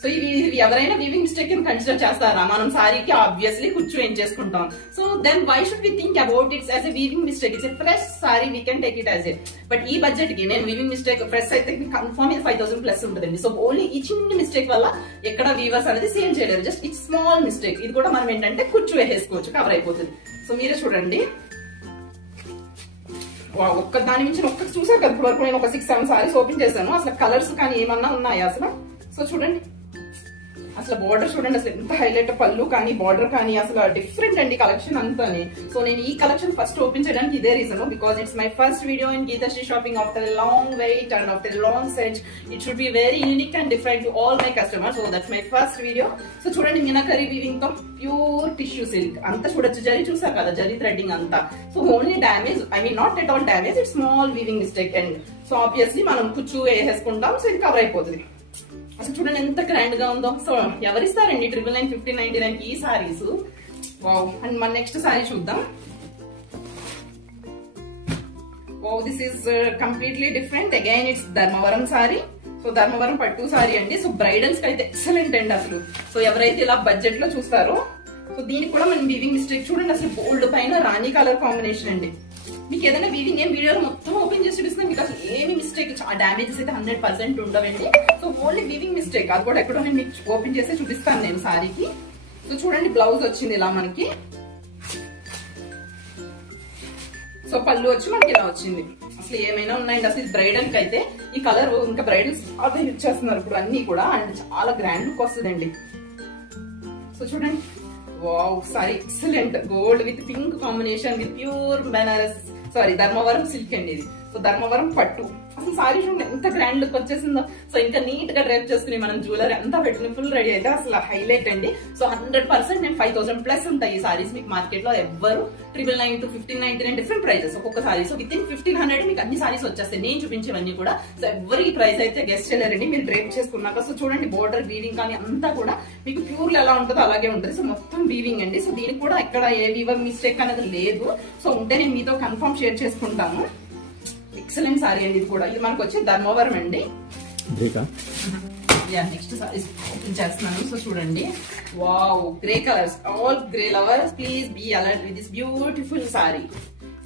సో ఇవి ఎవరైనా వీవింగ్ మిస్టేక్ కన్సిడర్ చేస్తారా? మనం సారీకి ఆబ్వియస్లీ కుచ్చు ఏం చేసుకుంటాం. So then why should we think about it's as a weaving mistake? It's a fresh saree, we can take it as a. But ఈ బడ్జెట్ కి నేను వీవింగ్ మిస్టేక్ ఫ్రెష్ అయితే కన్ఫర్మ్ ఇది 5000 ప్లస్ ఉంటుందండి. సో ఓన్లీ ఈ చిన్న మిస్టేక్ వల్ల ఎక్కడ వీవర్స్ అనేది సేల్ చేయలేరు, జస్ట్ ఇట్స్ స్మాల్ మిస్టేక్. ఇది కూడా మనం ఏంటంటే కుచ్చు వేసేసుకోవచ్చు, కవర్ అయిపోతుంది. సో మీరే చూడండి ఒక్క దాని నుంచి ఒక్క చూసారు కదా ఇప్పుడు వరకు నేను ఒక 6-7 సారీస్ ఓపెన్ చేశాను. అసలు కలర్స్ కానీ ఏమన్నా ఉన్నాయా అసలు? సో చూడండి అసలు బార్డర్ చూడండి అసలు ఎంత హైలైట్, పళ్ళు కానీ బార్డర్ కానీ అసలు డిఫరెంట్ అండి కలెక్షన్ అంతాని. సో నేను ఈ కలెక్షన్ ఫస్ట్ ఓపెన్ చేయడానికి ఇదే reason, because it's my first video in Geethasri shopping after long wait and after long search. It should be very unique and different to all my customers. So that's my first video. So చూడండి meenakari weaving తో pure tissue silk అంతా చూడొచ్చు. జరీ చూసారు కదా, zari threading అంతా. So only damage, I mean not at all damage, it's small weaving mistake. And so obviously మనం కుచ్చు వేసేసుకుంటాం, so ఇది కవర్ అయిపోతుంది. అసలు చూడండి ఎంత గ్రాండ్ గా ఉందో. సో ఎవరిస్తారండి 999 1599 ఈ సారీస్? వావ్. అండ్ మన నెక్స్ట్ సారీ చూద్దాం. Wow this is completely different. Again it's Dharmavaram sorry. So Dharmavaram పట్టు సారీ అండి. సో బ్రైడల్స్ కి అయితే ఎక్సలెంట్ అండి అసలు. సో ఎవరైతే ఇలా బడ్జెట్ లో చూస్తారో సో దీనికి కూడా మనం వీవింగ్ మిస్టేక్ చూడండి అసలు గోల్డ్ పైన రాణి కలర్ కాంబినేషన్ అండి. మీకు ఏదైనా వీవింగ్ ఏం వీడియోలో మొత్తం ఓపెన్ చేసి చూపిస్తున్నా మీకు అసలు ఏమి మిస్టేక్ డామేజెస్ అయితే 100% ఉండవండి. సో ఓన్లీ వీవింగ్ మిస్టేక్, అది కూడా ఎక్కడో నేను మీకు ఓపెన్ చేసి చూపిస్తాను నేను సారీకి. సో చూడండి బ్లౌజ్ వచ్చింది ఇలా మనకి. సో పళ్ళు వచ్చి మనకి ఇలా వచ్చింది. అసలు ఏమైనా ఉన్నాయండి అసలు బ్రైడల్ కి అయితే ఈ కలర్ ఇంకా బ్రైడల్స్ చాలా యూజ్ చేస్తున్నారు ఇప్పుడు అన్ని కూడా, అండ్ చాలా గ్రాండ్ లుక్ వస్తుందండి. సో చూడండి wow saree excellent gold with pink combination with pure Benaras Dharmavaram silk అండి ఇది. సో ధర్మవరం పట్టు. అసలు సారీ చూడండి ఎంత గ్రాండ్ లుక్ వచ్చేసిందో. సో ఇంకా నీట్ గా డ్రైప్ చేసుకుని మనం జ్యువెలరీ అంతా పెట్టుకుని ఫుల్ రెడీ అయితే అసలు హైలైట్ అండి. సో 100% నేను 5000 ప్లస్ ఉంటాయి ఈ సారీస్ మీకు మార్కెట్ లో. ఎవ్వరు 999 to 1599 డిఫరెంట్ ప్రైజెస్ ఒక్కొక్క సారీ. సో విత్ ఇన్ 1500 మీకు అన్ని సారీస్ వచ్చేస్తాయి నేను చూపించేవన్నీ కూడా. సో ఎవరి ప్రైస్ అయితే గెస్ట్ చేయలేరండి మీరు డ్రైప్ చేసుకున్నాక. సో చూడండి బోర్డర్ వీవింగ్ కానీ అంతా కూడా మీకు ప్యూర్ ఎలా ఉంటుందో అలాగే ఉంటుంది. సో మొత్తం వీవింగ్ అండి. సో దీనికి కూడా ఎక్కడ ఏ వీవర్ మిస్టేక్ అనేది లేదు. సో ఉంటే నేను మీతో కన్ఫర్మ్ షేర్ చేసుకుంటాను. ఎక్సలెంట్ సారీ అండి ఇది కూడా. ఇది మనకు వచ్చి ధర్మవరం అండి. నెక్స్ట్ సారీస్ ఓపెన్ చేస్తున్నాను. సో చూడండి wow grey colours, all grey lovers please be alert with this beautiful sorry.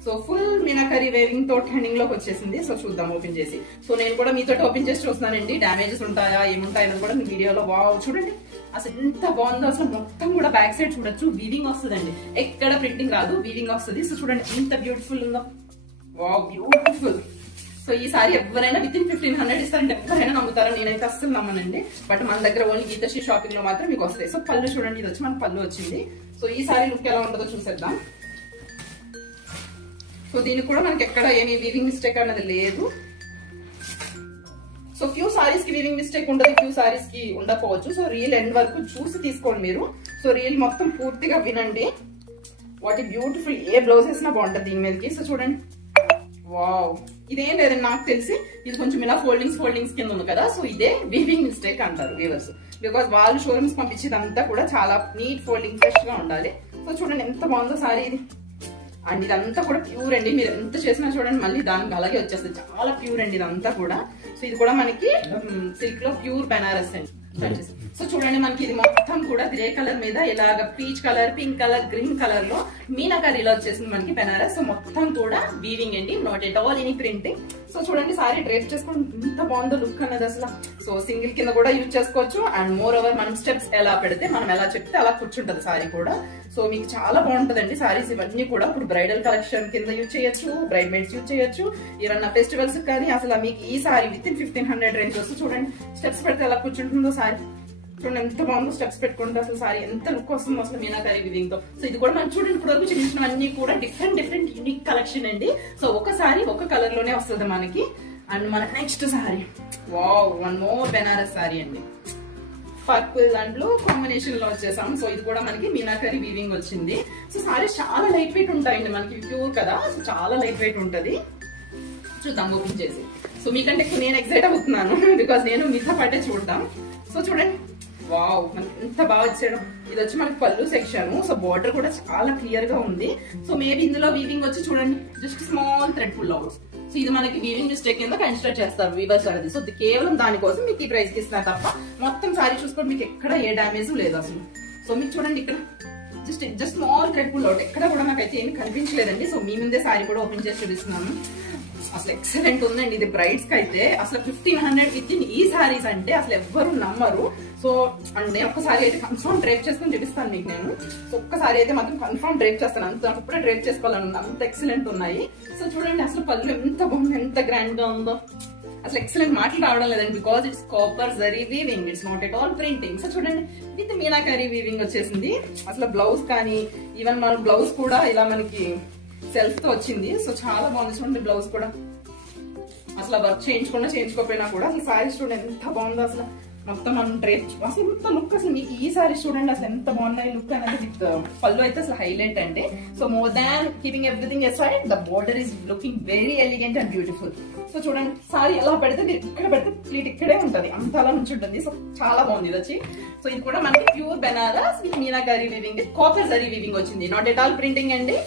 So full meenakari weaving తో ట్రెండింగ్ లోకి వచ్చేసింది. సో చూద్దాం ఓపెన్ చేసి. సో నేను కూడా మీతో ఓపెన్ చేసి చూస్తున్నానండి డామేజెస్ ఉంటాయా ఏముంటాయని కూడా వీడియోలో. వావ్ చూడండి అసలు ఎంత బాగుందో. అసలు మొత్తం కూడా బ్యాక్ సైడ్ చూడొచ్చు వీవింగ్ వస్తుందండి, ఎక్కడ ప్రింటింగ్ రాదు వీవింగ్ వస్తుంది. సో చూడండి ఎంత బ్యూటిఫుల్ ఉందో. Wow beautiful. సో ఈ సారీ ఎవరైనా విత్ ఇన్ 1500 ఇస్తారంటే ఎవరైనా నమ్ముతారో, నేనైతే అస్సలు నమ్మనండి. బట్ మన దగ్గర ఓన్లీ గీతాశ్రీ షాపింగ్ లో మాత్రం మీకు వస్తాయి. సో పళ్ళు చూడండి, ఇది వచ్చి మన పళ్ళు వచ్చింది. సో ఈ సారీ లుక్ ఎలా ఉంటుందో చూసేద్దాం. సో దీనికి కూడా మనకి ఎక్కడ ఏమి వీవింగ్ మిస్టేక్ అన్నది లేదు. సో ఫ్యూ సారీస్ కి వీవింగ్ మిస్టేక్ ఉండదు, ఫ్యూ సారీస్ కి ఉండకపోవచ్చు. సో రీల్ ఎండ్ వరకు చూసి తీసుకోండి మీరు. సో రీల్ మొత్తం పూర్తిగా వినండి. వాటి బ్యూటిఫుల్ ఏ బ్లౌజ్ వేసినా బాగుంటుంది దీని మీదకి. సో చూడండి, వావ్. ఇదేం లేదండి, నాకు తెలిసి ఇది కొంచెం ఇలా ఫోల్డింగ్స్ కింద ఉంది కదా. సో ఇదే వీవింగ్ మిస్టేక్ అంటారు వీవర్స్. బికాస్ వాళ్ళు షోరూమ్స్ పంపించేదంతా కూడా చాలా నీట్ ఫోల్డింగ్ ఫ్రెష్ గా ఉండాలి. సో చూడండి ఎంత బాగుందో సారీ ఇది. అండ్ ఇదంతా కూడా ప్యూర్ అండి, మీరు ఎంత చేసినా చూడండి మళ్ళీ దానికి అలాగే వచ్చేస్తుంది. చాలా ప్యూర్ అండి ఇదంతా కూడా. సో ఇది కూడా మనకి సిల్క్ లో ప్యూర్ బెనారస్ అండి. సో చూడండి మనకి ఇది మొత్తం కూడా గ్రే కలర్ మీద ఇలాగ peach colour, pink colour, green colour లో మీనాకారీలో వచ్చేసింది మనకి బెనారస్. సో మొత్తం కూడా వీవింగ్ అండి, not at all any printing. So చూడండి సారీ డ్రేప్ చేసుకుని ఎంత బాగుందో లుక్ అనేది అసలు. సో సింగిల్ కింద కూడా యూజ్ చేసుకోవచ్చు. అండ్ మోర్ ఓవర్ మనం స్టెప్స్ ఎలా పెడితే, మనం ఎలా చెప్తే అలా కూర్చుంటది సారీ కూడా. సో మీకు చాలా బాగుంటదండి సారీస్ ఇవన్నీ కూడా. ఇప్పుడు బ్రైడల్ కలెక్షన్ కింద యూజ్ చేయొచ్చు, బ్రైడ్ మేడ్స్ యూజ్ చేయొచ్చు, ఏమన్నా ఫెస్టివల్స్ కానీ. అసలు మీకు ఈ సారీ విత్ ఇన్ 1500 రేంజ్ వస్తుంది. చూడండి స్టెప్స్ పెడితే ఎలా కూర్చుంటుందో సారీ. చూడండి ఎంత బాగుందో స్టెప్స్ పెట్టుకుంటే అసలు సారీ ఎంత లుక్ వస్తుందో అసలు మీనాకారీ వీవింగ్ తో. సో ఇది కూడా మనం చూడండి ఇప్పుడు వరకు చూపించినవన్నీ కూడా డిఫరెంట్ యూనిక్ కలెక్షన్ అండి. సో ఒక సారీ ఒక కలర్ లోనే వస్తుంది మనకి. అండ్ మన next saree, wow, one more Benaras saree అండి. పర్పుల్ దాంట్లో కాంబినేషన్ లో వచ్చేసాం. సో ఇది కూడా మనకి మీనాకారీ వీవింగ్ వచ్చింది. సో సారీస్ చాలా లైట్ వెయిట్ ఉంటాయండి, మనకి ప్యూర్ కదా. సో చాలా లైట్ వెయిట్ ఉంటది. చూద్దాం ఓపెన్ చేసి. సో మీకంటే ఎక్కువ నేను ఎక్సైట్ అవుతున్నాను బికాస్ నేను మీతో పాటే చూద్దాం. సో చూడండి, వావ్, మనకి ఎంత బాగా వచ్చాడు. ఇది వచ్చి మనకి పళ్ళు సెక్షన్. సో బార్డర్ కూడా చాలా క్లియర్ గా ఉంది. సో మేబీ ఇందులో వీవింగ్ వచ్చి చూడండి just small thread pull outs. So ఇది మనకి వీవింగ్ మిస్టేక్ కింద కన్సిడర్ చేస్తారు వీవర్స్ అనేది. సో కేవలం దానికోసం మీకు ఈ ప్రైస్ కి ఇస్తున్నా తప్ప మొత్తం సారీ చూసుకోండి మీకు ఎక్కడ ఏ డామేజ్ లేదు అసలు. సో మీకు చూడండి ఇక్కడ just small thread pull out, ఎక్కడ కూడా నాకైతే ఏమి కనిపించలేదండి. సో మీ ముందే సారీ కూడా ఓపెన్ చేసి చూపిస్తున్నాను. అసలు ఎక్సలెంట్ ఉందండి ఇది బ్రైడ్స్ కి అయితే. అసలు 1500 విత్ ఇన్ ఈ సారీస్ అంటే అసలు ఎవ్వరు నమ్మరు. సో అండ్ నేను ఒక్కసారి అయితే కన్ఫర్మ్ డ్రైప్ చేసుకుని చూపిస్తాను మీకు నేను. సో ఒక్కసారి అయితే మాత్రం కన్ఫర్మ్ డ్రైప్ చేస్తాను. అంత నాకు ఇప్పుడే డ్రైప్ చేసుకోవాలని అంత ఎక్సలెంట్ ఉన్నాయి. సో చూడండి అసలు పళ్ళు ఎంత బాగుంది, ఎంత గ్రాండ్ గా ఉందో. అసలు ఎక్సలెంట్ మాటలు రావడం లేదండి because it's copper zari weaving, it's not at all printing. So చూడండి విత్ మీనాకారీ వీవింగ్ వచ్చేసింది. అసలు బ్లౌజ్ కానీ ఈవెన్ మన బ్లౌజ్ కూడా ఇలా మనకి సెల్ఫ్ తో వచ్చింది. సో చాలా బాగుంది చూడండి బ్లౌజ్ కూడా. అసలు వర్క్ చేయించుకోకపోయినా కూడా అసలు సారీ చూడండి ఎంత బాగుందో. అసలు మొత్తం మనం డ్రేప్ అసలు ఎంత లుక్. అసలు మీకు ఈ సారీ చూడండి అసలు ఎంత బాగున్నాయి లుక్ అనేది. విత్ పళ్ళు అయితే అసలు హైలైట్ అండి. So more than keeping everything aside, the border is looking very elegant and beautiful. So చూడండి సారీ ఎలా పెడితే ఇక్కడ పెడితే ప్లీట్ ఇక్కడే ఉంటది, అంత అలా నుంచి ఉంటుంది. సో చాలా బాగుంది ఇది వచ్చి. సో ఇది కూడా మనకి pure Banaras with meenakari weaving, copper zari weaving వచ్చింది, నాట్ ఎట్ ఆల్ ప్రింటింగ్ అండి.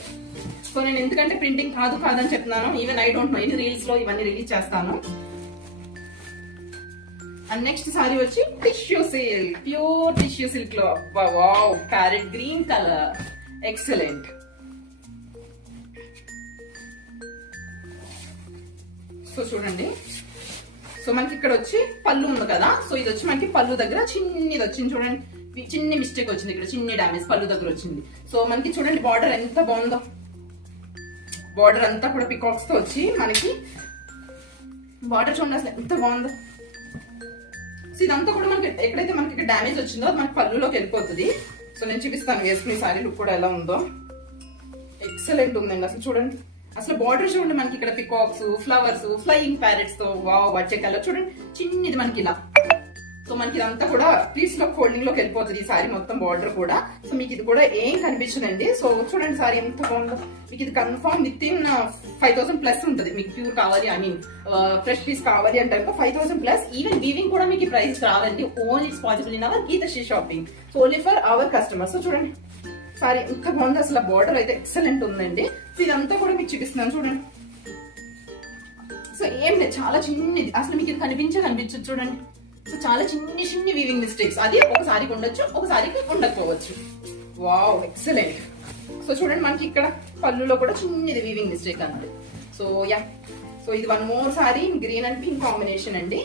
సో నేను ఎందుకంటే ప్రింటింగ్ కాదని చెప్తున్నాను. ఈవెన్ ఐ డోంట్ నో, ఇన్ని రీల్స్ లో ఇవన్నీ రిలీజ్ చేస్తాను. అండ్ నెక్స్ట్ సారీ వచ్చి tissue silk, pure tissue silk లో. Wow, parrot green colour, excellent. So చూడండి, సో మనకి ఇక్కడ వచ్చి పళ్ళు ఉంది కదా. సో ఇది వచ్చి మనకి పళ్ళు దగ్గర చిన్నది వచ్చింది చూడండి, చిన్ని మిస్టేక్ వచ్చింది ఇక్కడ, చిన్ని డామేజ్ పళ్ళు దగ్గర వచ్చింది. సో మనకి చూడండి బార్డర్ ఎంత బాగుందో. బార్డర్ అంతా కూడా పికాక్స్ తో వచ్చి మనకి బార్డర్ చూడండి అసలు ఎంత బాగుందో. సో ఇదంతా కూడా మనకి ఎక్కడైతే మనకి ఇక్కడ డామేజ్ వచ్చిందో అది మనకి పళ్ళులోకి వెళ్ళిపోతుంది. సో నేను చూపిస్తాను వేసుకునే సారీ లుక్ కూడా ఎలా ఉందో. ఎక్సలెంట్ ఉందండి అసలు చూడండి. అసలు బార్డర్ చూడండి మనకి ఇక్కడ పికాక్స్, ఫ్లవర్స్, ఫ్లయింగ్ ప్యారెట్స్ తో వావ్ వచ్చే కలర్ చూడండి. చిన్నది మనకి ఇలా. సో మనకి ఇదంతా కూడా ప్లీట్స్ లో ఫోల్డింగ్ లోకి వెళ్ళిపోతుంది ఈ సారీ మొత్తం బార్డర్ కూడా. సో మీకు ఇది కూడా ఏం కనిపించదండి. సో చూడండి సారీ ఎంత బాగుందో. మీకు ఇది కన్ఫర్మ్ విత్ ఇన్ 5000 ప్లస్ ఉంటుంది. మీకు ప్యూర్ కావాలి, ఐ మీన్ ఫ్రెష్ పీస్ కావాలి అంటే 5000 ప్లస్. ఈవెన్ వీవింగ్ కూడా మీకు ప్రైస్ రాదండి. Only it's possible in our Geethasri shopping. So only for our customers. So చూడండి సారీ ఎంత బాగుంది అసలు. బార్డర్ అయితే ఎక్సలెంట్ ఉందండి. సో ఇదంతా కూడా మీకు చూపిస్తున్నాను చూడండి. సో ఏం లేదు, చాలా చిన్నది అసలు. మీకు ఇది కనిపించదు చూడండి. సో చాలా చిన్ని వీవింగ్ మిస్టేక్స్. అది ఒకసారికి ఉండొచ్చు, ఒకసారికి ఉండకపోవచ్చు. Wow, excellent. సో చూడండి మనకి ఇక్కడ పళ్ళులో కూడా చిన్నది వీవింగ్ మిస్టేక్ అన్నది. సో యా, సో ఇది one more sari green and pink combination అండి.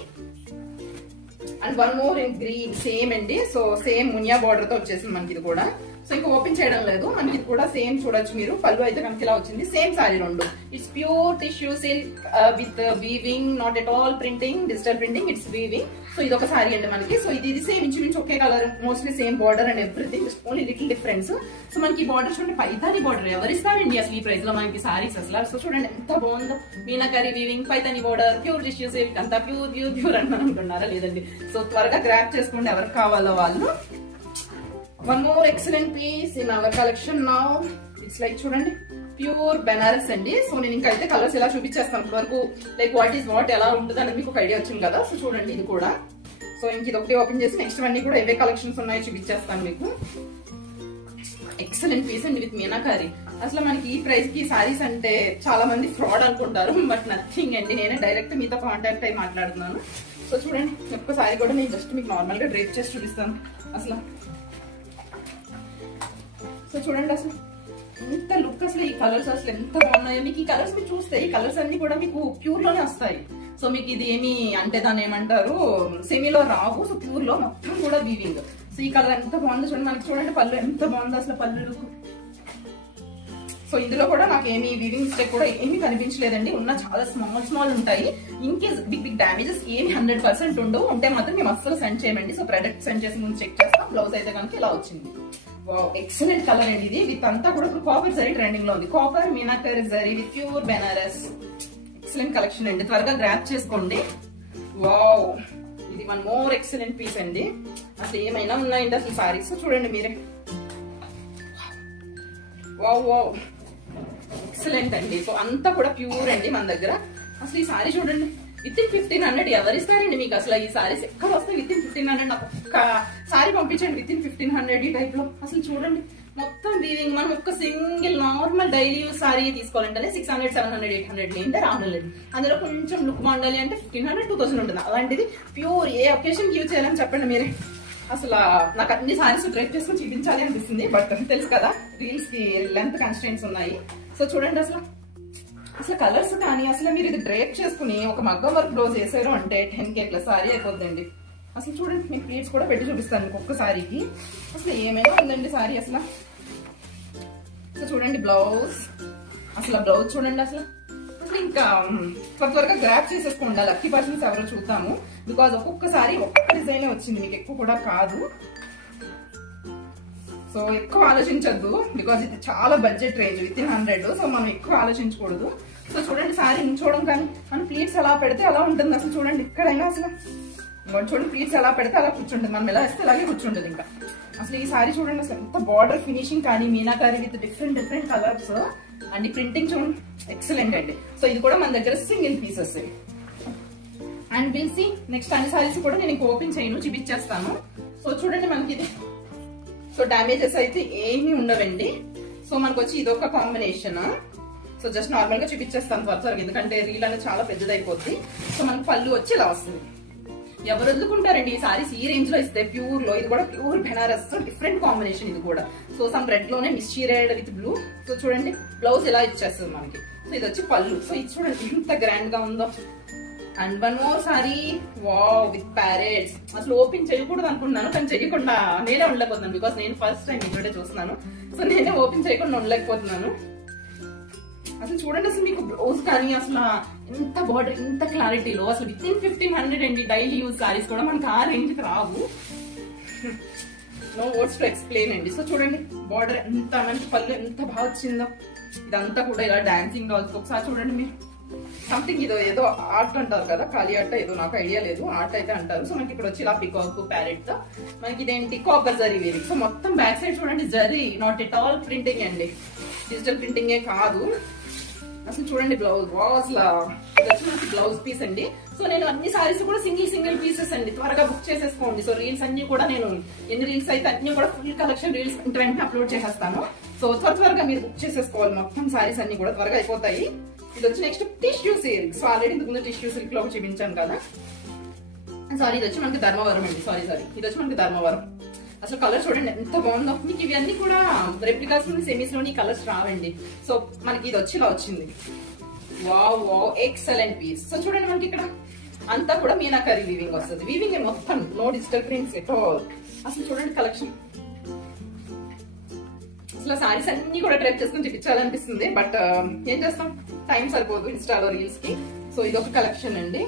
And one more in green same అండి. సో సేమ్ మునియా బార్డర్ తో వచ్చేసింది మనకి ఇది కూడా. సో ఇంకా ఓపెన్ చేయడం లేదు, మనకి ఇది కూడా సేమ్ చూడొచ్చు మీరు. పళ్ళు అయితే కనుక ఇలా వచ్చింది, సేమ్ సారీ రెండు. It's pure tissue silk with weaving, not at all printing, digital printing, it's weaving. So ఇది ఒక సారీ అండి మనకి. సో ఇది సేమ్ ఇంచుమించు ఒకే colour, mostly same border and everything, only little difference. So మనకి బార్డర్ చూడండి, పైతాని బార్డర్. ఎవరిస్తారండి అసలు ఈ ప్రైస్ లో మనకి సారీస్ అసలు? సో చూడండి ఎంత బాగుందో, meenakari weaving, Paithani border, pure tissue silk, అంతా ప్యూర్ ప్యూర్ ప్యూర్ అని అనుకుంటున్నారా? లేదండి. సో త్వరగా గ్రాప్ చేసుకోండి ఎవరికి కావాలో వాళ్ళు. One more excellent piece in our collection now. It's like చూడండి ప్యూర్ బెనారస్ అండి. సో నేను ఇంకా అయితే కలర్స్ ఇలా చూపించేస్తాను. ఇప్పటి వరకు లైక్ వాట్ ఈస్ వాట్ ఎలా ఉంటుంది అనేది మీకు ఒక ఐడియా వచ్చింది కదా. సో చూడండి ఇది కూడా. సో ఇంక ఇది ఒకటి ఓపెన్ చేసి నెక్స్ట్ అన్ని కూడా ఏవే కలెక్షన్స్ ఉన్నాయో చూపించేస్తాను మీకు. ఎక్సలెంట్ పీస్ అండి విత్ మీనాకారి. అసలు మనకి ఈ ప్రైస్ కి సారీస్ అంటే చాలా మంది ఫ్రాడ్ అనుకుంటారు, బట్ నథింగ్ అండి. నేనే డైరెక్ట్ మీతో కాంటాక్ట్ అయ్యి మాట్లాడుతున్నాను. సో చూడండి ఒక్క సారీ కూడా నేను జస్ట్ మీకు నార్మల్ గా డ్రేప్ చేసి చూపిస్తాను అసలు. సో చూడండి అసలు ఎంత లుక్, అసలు ఈ కలర్స్ అసలు ఎంత బాగున్నాయో. మీకు ఈ కలర్స్ మీరు చూస్తే ఈ కలర్స్ అన్ని కూడా మీకు ప్యూర్ లోనే వస్తాయి. సో మీకు ఇది ఏమి అంటే దాన్ని ఏమంటారు, సెమీలో రావు. సో ప్యూర్ లో మొత్తం కూడా వీవింగ్. సో ఈ కలర్ ఎంత బాగుందో చూడండి. మనకి చూడండి పళ్ళు ఎంత బాగుందో అసలు, పళ్ళు లుక్. సో ఇందులో కూడా నాకు ఏమి వీవింగ్ మిస్టేక్ కూడా ఏమీ కనిపించలేదండి. ఉన్న చాలా స్మాల్ ఉంటాయి. ఇన్ కేస్ బిగ్ డామేజెస్ ఏమి 100% ఉండవు. ఉంటే మాత్రం మేము అస్సలు సెండ్ చేయమండి. సో ప్రొడక్ట్ సెండ్ చేసి ముందు చెక్ చేస్తాం. బ్లౌజ్ అయితే కనుక ఇలా వచ్చింది. ఎక్సలెంట్ కలర్ అండి ఇది. విత్ అంతా కూడా ఇప్పుడు కాపర్ జరీ ట్రెండింగ్ లో ఉంది. Copper meenakari zari with pure Benaras. Excellent collection అండి, త్వరగా గ్రాప్ చేసుకోండి. వావ్, ఇది వన్ మోర్ ఎక్సలెంట్ పీస్ అండి. అసలు ఏమైనా ఉన్నాయండి అసలు సారీస్ చూడండి మీరే. వావ్ వావ్, ఎక్సలెంట్ అండి. సో అంతా కూడా ప్యూర్ అండి మన దగ్గర. అసలు ఈ సారీ చూడండి విత్ ఇన్ 1500 ఎవరిస్తారండి మీకు అసలు? ఈ సారీస్ ఎక్కడ వస్తాయి విత్ ఇన్ 1500? నాకు ఒక్క సారీ పంపించండి విత్ ఇన్ 1500 ఈ టైప్ లో. అసలు చూడండి మొత్తం వీవింగ్. మనం ఒక్క single normal daily use sorry తీసుకోవాలంటే 600, 700, 800 ఏంటంటే రానులేదు. అందులో కొంచెం లుక్ బాగుండాలి అంటే 1500, 2000 ఉంటుంది. అలాంటిది ప్యూర్ ఏ ఒకేషన్ యూజ్ చేయాలని చెప్పండి మీరే. అసలు నాకు అన్ని సారీస్ డ్రైప్ చేసుకుని చూపించాలి అనిపిస్తుంది, బట్ తెలుసు కదా రీల్స్ కి లెంత్ కన్స్ట్రెంట్స్ ఉన్నాయి. సో చూడండి అసలు కలర్స్ కానీ అసలు మీరు ఇది డ్రేప్ చేసుకుని ఒక మగ్గం వర్క్ బ్లౌజ్ వేసారు అంటే 10K ప్లస్ సారీ అయిపోద్దండి. అసలు చూడండి మీకు ప్లీట్స్ కూడా పెట్టి చూపిస్తాను ఇంకొక సారీకి. అసలు ఏమైనా ఉందండి సారీ అసలు. సో చూడండి బ్లౌజ్, అసలు బ్లౌజ్ చూడండి అసలు ఇంకా త్వరగా గ్రాప్ చేసేసుకోండి. లక్కీ పర్సన్స్ ఎవరో చూద్దాము. బికాజ్ ఒక్కొక్కసారి ఒక్కొక్క డిజైన్ వచ్చింది, మీకు ఎక్కువ కూడా కాదు. సో ఎక్కువ ఆలోచించద్దు, బికాజ్ ఇది చాలా budget range with in 100. So మనం ఎక్కువ ఆలోచించకూడదు. సో చూడండి సారీ చూడడం కానీ మనం ప్లీట్స్ ఎలా పెడితే అలా ఉంటుంది. అసలు చూడండి ఎక్కడైనా అసలు చూడండి ప్లీట్స్ ఎలా పెడితే అలా కూర్చుంటుంది. మనం ఎలా వేస్తే అలాగే కూర్చుంటుంది. ఇంకా అసలు ఈ సారీ చూడండి అసలు ఎంత బార్డర్ ఫినిషింగ్ కానీ meenakari with different colours and printing చూడండి ఎక్సలెంట్ అండి. సో ఇది కూడా మన దగ్గర single pieces. And will see next అన్ని సారీస్ కూడా నేను ఓపెన్ చేయను, చూపించేస్తాను. సో చూడండి మనకి ఇది. సో డామేజెస్ అయితే ఏమీ ఉండవండి. సో మనకు వచ్చి ఇది ఒక కాంబినేషన్. సో జస్ట్ నార్మల్ గా చూపించేస్తాను త్వరగా, ఎందుకంటే రీల్ అనేది చాలా పెద్దదైపోద్ది. సో మనకు పళ్ళు వచ్చి ఇలా వస్తుంది. ఎవరు వదులుకుంటారండి ఈ సారీస్ ఈ రేంజ్ లో ఇస్తే ప్యూర్ లో. ఇది కూడా ప్యూర్ బెనారస్, డిఫరెంట్ కాంబినేషన్ ఇది కూడా. సో సమ్ రెడ్ లోనే మిస్చీరేడ్ విత్ బ్లూ. సో చూడండి బ్లౌజ్ ఇలా ఇచ్చేస్తుంది మనకి. సో ఇది వచ్చి పళ్ళు. సో ఇది చూడండి ఎంత గ్రాండ్ గా ఉందో. And one more sorry, wow with parrots. అసలు ఓపెన్ చేయకూడదు అనుకున్నాను, కానీ చేయకుండా నేనే ఉండలేకపోతున్నాను. బికాస్ నేను ఫస్ట్ టైం ఇక్కడే చూస్తున్నాను. సో నేనే ఓపెన్ చేయకుండా ఉండలేకపోతున్నాను. అసలు చూడండి అసలు మీకు బ్లౌజ్ కానీ అసలు ఎంత బార్డర్ ఎంత క్లారిటీలో. అసలు విత్ ఇన్ 1500 అండి. డైలీ యూజ్ సారీస్ కూడా మనకి ఆ రేంజ్ కి రావు. నో వర్డ్స్ టు ఎక్స్ప్లెయిన్ అండి. సో చూడండి బార్డర్ ఎంత మంచి, పళ్ళు ఎంత బాగా వచ్చిందో. ఇదంతా కూడా ఇలా డాన్సింగ్ డాల్స్. ఒకసారి చూడండి మీరు. సంథింగ్ ఏదో ఆర్ట్ అంటారు కదా, ఖాళీ ఆర్ట్ ఏదో నాకు ఐడియా లేదు, ఆర్ట్ అయితే అంటారు. సో మనకి ఇక్కడ వచ్చి ఇలా పికాక్ ప్యారెట్ తో మనకి ఇదేంటి కాపర్ జరీ వేరి. సో మొత్తం బ్యాక్ సైడ్ చూడండి zari, not at all printing అండి, డిజిటల్ ప్రింటింగ్ కాదు. అసలు చూడండి బ్లౌజ్, అసలు ఇది వచ్చి మనకి బ్లౌజ్ పీస్ అండి. సో నేను అన్ని సారీస్ కూడా సింగిల్ పీసెస్ అండి, త్వరగా బుక్ చేసేసుకోండి. సో రీల్స్ అన్ని కూడా నేను ఎన్ని రీల్స్ అయితే అన్ని కూడా ఫుల్ కలెక్షన్ రీల్స్ వెంటనే అప్లోడ్ చేసేస్తాను. సో త్వరగా మీరు బుక్ చేసేసుకోవాలి. మొత్తం సారీస్ అన్ని కూడా త్వరగా అయిపోతాయి. ఇది వచ్చి next tissue silk. So already ఇంతకు ముందు టిష్యూ సిల్క్ లో చూపించాను కదా. సారీ ఇది వచ్చి మనకి ధర్మవరం అండి. సారీ ఇది వచ్చి మనకి ధర్మవరం. అసలు కలర్ చూడండి ఎంత బాగుందో. మీకు ఇవి అన్ని కూడా రెప్లికాస్ లోని సెమీస్ లోని కలర్స్ రావండి. సో మనకి ఇది వచ్చి ఇలా వచ్చింది. Wow excellent piece. సో చూడండి మనకి ఇక్కడ అంతా కూడా మీనాకరీ వీవింగ్ వస్తుంది. వీవింగ్ మొత్తం no digital prints at all. అసలు చూడండి కలెక్షన్. అసలు సారీస్ అన్ని కూడా ట్రైప్ చేసుకుని చూపించాలనిపిస్తుంది, బట్ ఏం చేస్తాం, టైం సరిపోదు ఇన్స్టాలో రీల్స్ కి. సో ఇదొక కలెక్షన్ అండి.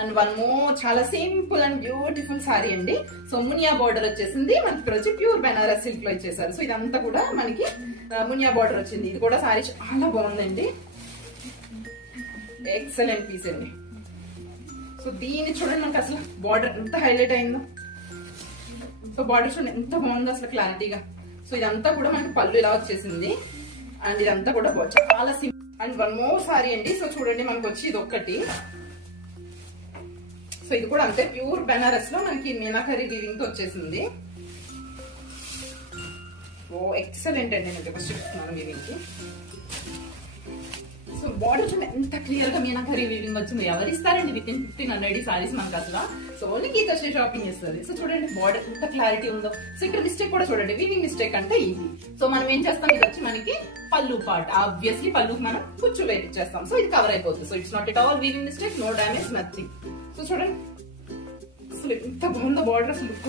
అండ్ వన్ మోర్ చాలా సింపుల్ అండ్ బ్యూటిఫుల్ సారీ అండి. సో మునియా బార్డర్ వచ్చేసింది మనకి. ఇక్కడ వచ్చి ప్యూర్ బెనారస్ సిల్క్ లో ఇచ్చేసారు. సో ఇదంతా కూడా మనకి మునియా బార్డర్ వచ్చింది. ఇది కూడా సారీ చాలా బాగుందండి, ఎక్సలెంట్ పీస్ అండి. సో దీన్ని చూడండి, మనకి అసలు బార్డర్ ఎంత హైలైట్ అయిందో. సో బార్డర్ చూడండి ఎంత బాగుందో అసలు క్లారిటీగా. సో ఇదంతా కూడా మనకి పళ్ళు ఇలా వచ్చేసింది. అండ్ ఇదంతా కూడా చాలా simple. And one more sorry అండి. సో చూడండి మనకి వచ్చి ఇది ఒక్కటి. సో ఇది కూడా అంతే ప్యూర్ బెనారస్ లో మనకి మీనాకరీ వీవింగ్ తో వచ్చేసింది. ఓ ఎక్సలెంట్ అండి, నేను ఫస్ట్ చెప్తున్నాను వీవింగ్ కి. సో బార్డర్ చూడండి ఎంత క్లియర్ గా మీనాకరీ వీవింగ్ వచ్చింది. ఎవరు ఇస్తారండి విత్ ఇన్ 1500 సారీస్ మనకు అసలు. సో ఓన్లీ గీతాశ్రీ షాపింగ్ చేస్తుంది. సో చూడండి బార్డర్ ఎంత క్లారిటీ ఉందో. సో ఇక్కడ మిస్టేక్ కూడా చూడండి, వీవింగ్ మిస్టేక్ అంటే ఇది. సో మనం ఏం చేస్తాం, ఇది వచ్చి మనకి పళ్ళు పార్ట్. ఆబ్వియస్లీ పళ్ళుకి మనం కుచ్చు వేయించేస్తాం. సో ఇది కవర్ అయిపోతుంది. So it's not at all weaving mistake, no damage, nothing. So చూడండి అసలు ఎంత బాగుందో బార్డర్ అసలు లుక్.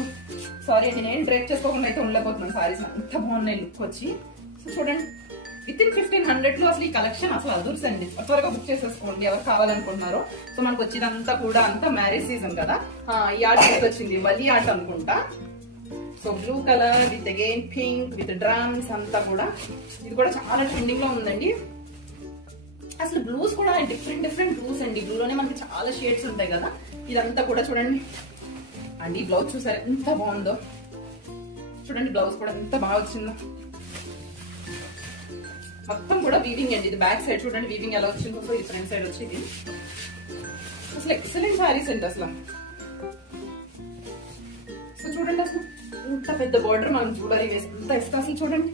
సారీ అండి, నేను డ్రైప్ చేసుకోకుండా అయితే ఉండలేకపోతున్నాను. సారీస్ ఎంత బాగున్నాయి లుక్ వచ్చి. సో చూడండి విత్ ఇన్ 1500 లో అసలు ఈ కలెక్షన్ అసలు అదుర్సండి. త్వరగా బుక్ చేసేసుకోండి ఎవరు కావాలనుకుంటున్నారో. సో మనకు వచ్చేదంతా కూడా అంతా మ్యారేజ్ సీజన్ కదా. ఈ ఆర్ట్ వచ్చింది వలి ఆర్ట్ అనుకుంటా. So blue colour with again pink with drums అంతా కూడా. ఇది కూడా చాలా ట్రెండింగ్ లో ఉందండి. అసలు బ్లూస్ కూడా డిఫరెంట్ బ్లూస్ అండి. బ్లూలోనే మనకి చాలా షేడ్స్ ఉంటాయి కదా. ఇదంతా కూడా చూడండి. అండ్ ఈ బ్లౌజ్ చూసారు ఎంత బాగుందో. చూడండి బ్లౌజ్ కూడా ఎంత బాగా వచ్చిందో. మొత్తం కూడా వీవింగ్ అండి. ఇది బ్యాక్ సైడ్ చూడండి వీవింగ్ ఎలా వచ్చిందో. సో ఈ ఫ్రంట్ సైడ్ వచ్చి అసలు ఎక్సలెంట్ సారీస్ అండి అసలు. సో చూడండి అసలు ఎంత పెద్ద బార్డర్ మనం జ్యువెలరీ వేసి ఎంత ఇస్తా. అసలు చూడండి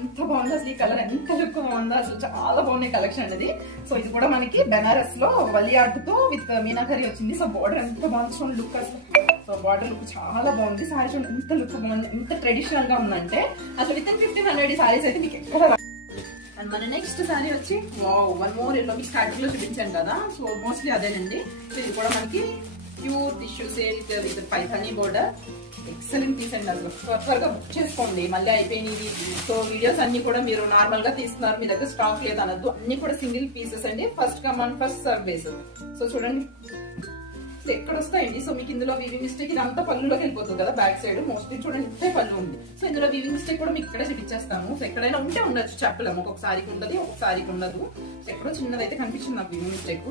ఎంత బాగుంది అసలు. ఈ కలర్ ఎంత లుక్ బాగుందో అసలు. చాలా బాగున్నాయి కలెక్షన్ అనేది. సో ఇది కూడా మనకి బెనారస్ లో వలి ఆర్ట్ తో విత్ మీనాకరీ వచ్చింది. సో బార్డర్ ఎంత బాగుంది లుక్ అసలు. సో బార్డర్ లుక్ చాలా బాగుంది. సారీ చూడండి ఎంత లుక్ బాగుంది, ఎంత ట్రెడిషనల్ గా ఉందంటే అసలు విత్ ఇన్ 1500 సారీస్ అయితే మీకు ఎక్కడ. అండ్ మన నెక్స్ట్ సారీ వచ్చి వావ్ వన్ మోర్ ఎల్లో. మీకు స్టార్టింగ్ లో చూపించాను కదా. సో మోస్ట్లీ అదేనండి. సో ఇది కూడా మనకి pure tissue silk with Paithani border. Excellent piece అండి అసలు. త్వరగా బుక్ చేసుకోండి, మళ్ళీ అయిపోయినాయి. సో వీడియోస్ అన్ని కూడా మీరు నార్మల్ గా తీస్తున్నారు, మీ దగ్గర స్టాక్ లేదు అనద్దు. అన్ని కూడా సింగిల్ పీసెస్ అండి. First come on first serve base. So చూడండి ఎక్కడ వస్తాయండి. సో మీకు ఇందులో వీవింగ్ మిస్టేక్ ఇదంతా పళ్ళులోకి వెళ్ళిపోతుంది కదా బ్యాక్ సైడ్. మోస్ట్లీ చూడండి ఇంతే పళ్ళు ఉంది. సో ఇందులో వీవింగ్ మిస్టేక్ కూడా మీకు ఇక్కడే చూపించేస్తాము. సో ఎక్కడైనా ఉంటే ఉండొచ్చు, చెప్పలేము. ఒక్కొక్కసారికి ఉండదు, ఒక్కొక్కసారికి ఉండదు. సో ఎక్కడో చిన్నదైతే కనిపించింది నాకు వీవింగ్ మిస్టేక్.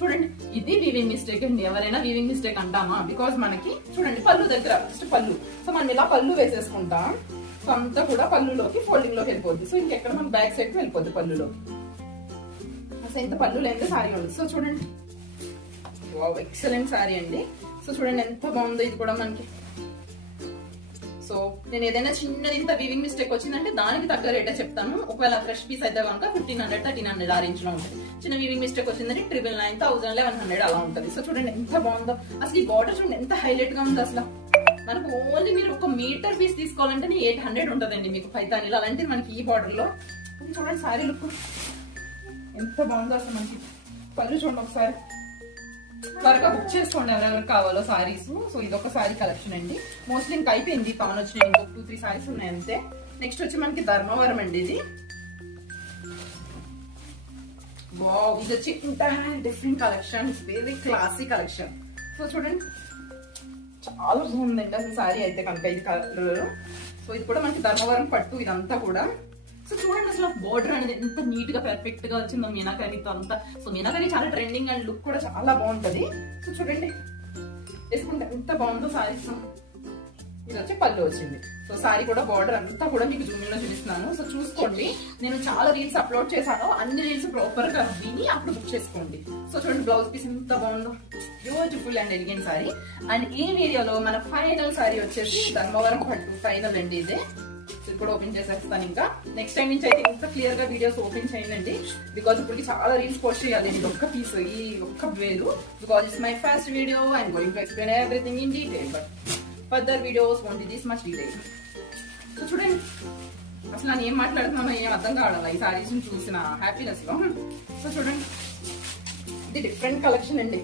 చూడండి ఇది వీవింగ్ మిస్టేక్ అండి. ఎవరైనా వీవింగ్ మిస్టేక్ అంటామా, బికాస్ మనకి చూడండి పళ్ళు దగ్గర ఫస్ట్ పళ్ళు. సో మనం ఇలా పళ్ళు వేసేసుకుంటాం. సో అంతా కూడా పళ్ళులోకి ఫోల్డింగ్ లోకి వెళ్ళిపోద్ది. సో ఇంకెక్కడ మనం బ్యాక్ సైడ్ కి వెళ్ళిపోద్ది పళ్ళులోకి. అసలు ఇంత పళ్ళు లేనిదే సారీ ఉంది. సో చూడండి ఎక్సలెంట్ సారీ అండి. సో చూడండి ఎంత బాగుందో. ఇది కూడా మనకి. సో నేను ఏదైనా చిన్నది ఇంత వీవింగ్ మిస్టేక్ వచ్చిందంటే దానికి తగ్గ రేటే చెప్తాను. ఒకవేళ ఫ్రెష్ పీస్ అయితే కనుక 1500 1300 ఆ రేంజ్ లో ఉంటుంది. చిన్న వీవింగ్ మిస్టేక్ వచ్చిందంటే 999 1000 1100 అలా ఉంటుంది. సో చూడండి ఎంత బాగుందో అసలు. ఈ బార్డర్ చూడండి ఎంత హైలైట్ గా ఉందో అసలు. మనకు ఓన్లీ మీరు ఒక మీటర్ పీస్ తీసుకోవాలంటే 800 ఉంటుందండి మీకు పైతానీలో. అలాంటిది మనకి ఈ బార్డర్ లో చూడండి సారీ లుక్ ఎంత బాగుందో అసలు. మనకి పళ్ళు చూడండి ఒకసారి. త్వరగా బుక్ చేసుకోండి ఎవరెవరు కావాలో సారీస్. సో ఇదొక సారీ కలెక్షన్ అండి. మోస్ట్లీ ఇంకా అయిపోయింది. పవన్ వచ్చినాయి ఇంకొక 2-3 సారీస్ ఉన్నాయి అంతే. నెక్స్ట్ వచ్చి మనకి ధర్మవరం అండి. ఇది వావ్, ఇది వచ్చి entire different collection, very classy collection. So చూడండి చాలా బాగుందండి అసలు సారీ అయితే కనుక. ఇది కలర్. సో ఇది కూడా మనకి ధర్మవరం పట్టు ఇదంతా కూడా. సో చూడండి అసలు బోర్డర్ అనేది ఎంత నీట్ గా పర్ఫెక్ట్ గా వచ్చిందో మీనాకరీతో అంతా. సో మీనాకరీ చాలా ట్రెండింగ్ అండ్ లుక్ కూడా చాలా బాగుంటది. సో చూడండి వేసుకుంటే ఎంత బాగుందో సారీస్. ఇది వచ్చి పళ్ళు వచ్చింది. సో సారీ కూడా బార్డర్ అంతా కూడా మీకు జూమింగ్ లో చూపిస్తున్నాను. సో చూసుకోండి, నేను చాలా రీల్స్ అప్లోడ్ చేశాను. అన్ని రీల్స్ ప్రాపర్ గా విని అప్పుడు బుక్ చేసుకోండి. సో చూడండి బ్లౌజ్ పీస్ ఎంత బాగుందో, beautiful and elegant sorry. And ఈ వీడియోలో మన ఫైనల్ సారీ వచ్చేసి ధర్మవరం పట్టు ఫైనల్ అండి. ఇదే ఇప్పుడు ఓపెన్ చేసేస్తాను. ఇంకా నెక్స్ట్ టైం నుంచి అయితే ఇంకా క్లియర్ గా వీడియోస్ ఓపెన్ చేయండి. బికాస్ ఇప్పటికి చాలా రీల్స్ పోస్ట్ చేయాలి. ఇది ఒక్క పీస్, ఈ ఒక్క వేలు. Because it's my first video. I'm going to explain everything in detail, but further videos won't be this much detail. So చూడండి అసలు నేను ఏం మాట్లాడుతున్నానో ఏం అర్థం కావడం ఈ సారీస్ చూసిన హ్యాపీనెస్ లో. సో చూడండి ఇది డిఫరెంట్ కలెక్షన్ అండి.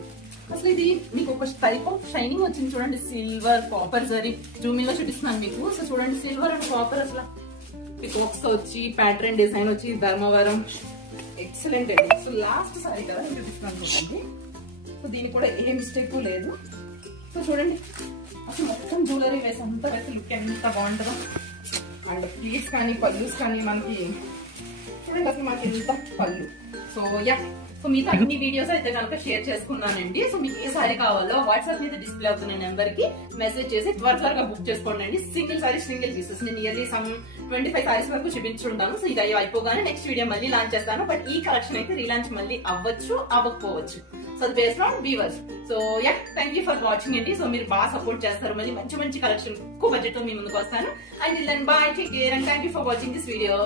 అసలు ఇది మీకు ఒక టైప్ ఆఫ్ షైనింగ్ వచ్చింది చూడండి, సిల్వర్ కాపర్ జరీ. జూమింగ్ లో చూపిస్తున్నాను మీకు. సో చూడండి సిల్వర్ అండ్ కాపర్ అసలు పికాక్స్ వచ్చి ప్యాటర్న్ డిజైన్ వచ్చి ధర్మవరం ఎక్సలెంట్ అండి. సో లాస్ట్ సారీ కదా నేను చూపిస్తున్నాను చూడండి. సో దీనికి కూడా ఏ మిస్టేక్ లేదు. సో చూడండి అసలు మొత్తం జ్యువెలరీ వేసి అంతా వేసి లుక్ ఎంత బాగుంటుందో. అండ్ ప్లీస్ కానీ పల్లూస్ కానీ మనకి చూడండి అసలు మనకి ఎంత పళ్ళు. సో యా, సో మీతో అన్ని వీడియోస్ అయితే కనుక షేర్ చేసుకున్నానండి. సో మీకు ఏ సారీ కావాలో వాట్సాప్ మీద డిస్ప్లే అవుతున్న నెంబర్ కి మెసేజ్ చేసి త్వరగా బుక్ చేసుకోండి. Single sorry single pieces. నేను ఇయర్లీ సమ్ 25 సారీస్ వరకు చూపించుంటాను. సో ఇది అయిపోగానే నెక్స్ట్ వీడియో మళ్ళీ లాంచ్ చేస్తాను. బట్ ఈ కలెక్షన్ అయితే రీలాంచ్ మళ్ళీ అవ్వచ్చు అవ్వకపోవచ్చు. సో అది based on viewers. So yeah, thank you for watching అండి. సో మీరు బాగా సపోర్ట్ చేస్తారు. మళ్ళీ మంచి మంచి కలెక్షన్ ఎక్కువ బడ్జెట్ తో మీ ముందుకు వస్తాను. And then bye, take care and thank you for watching this video.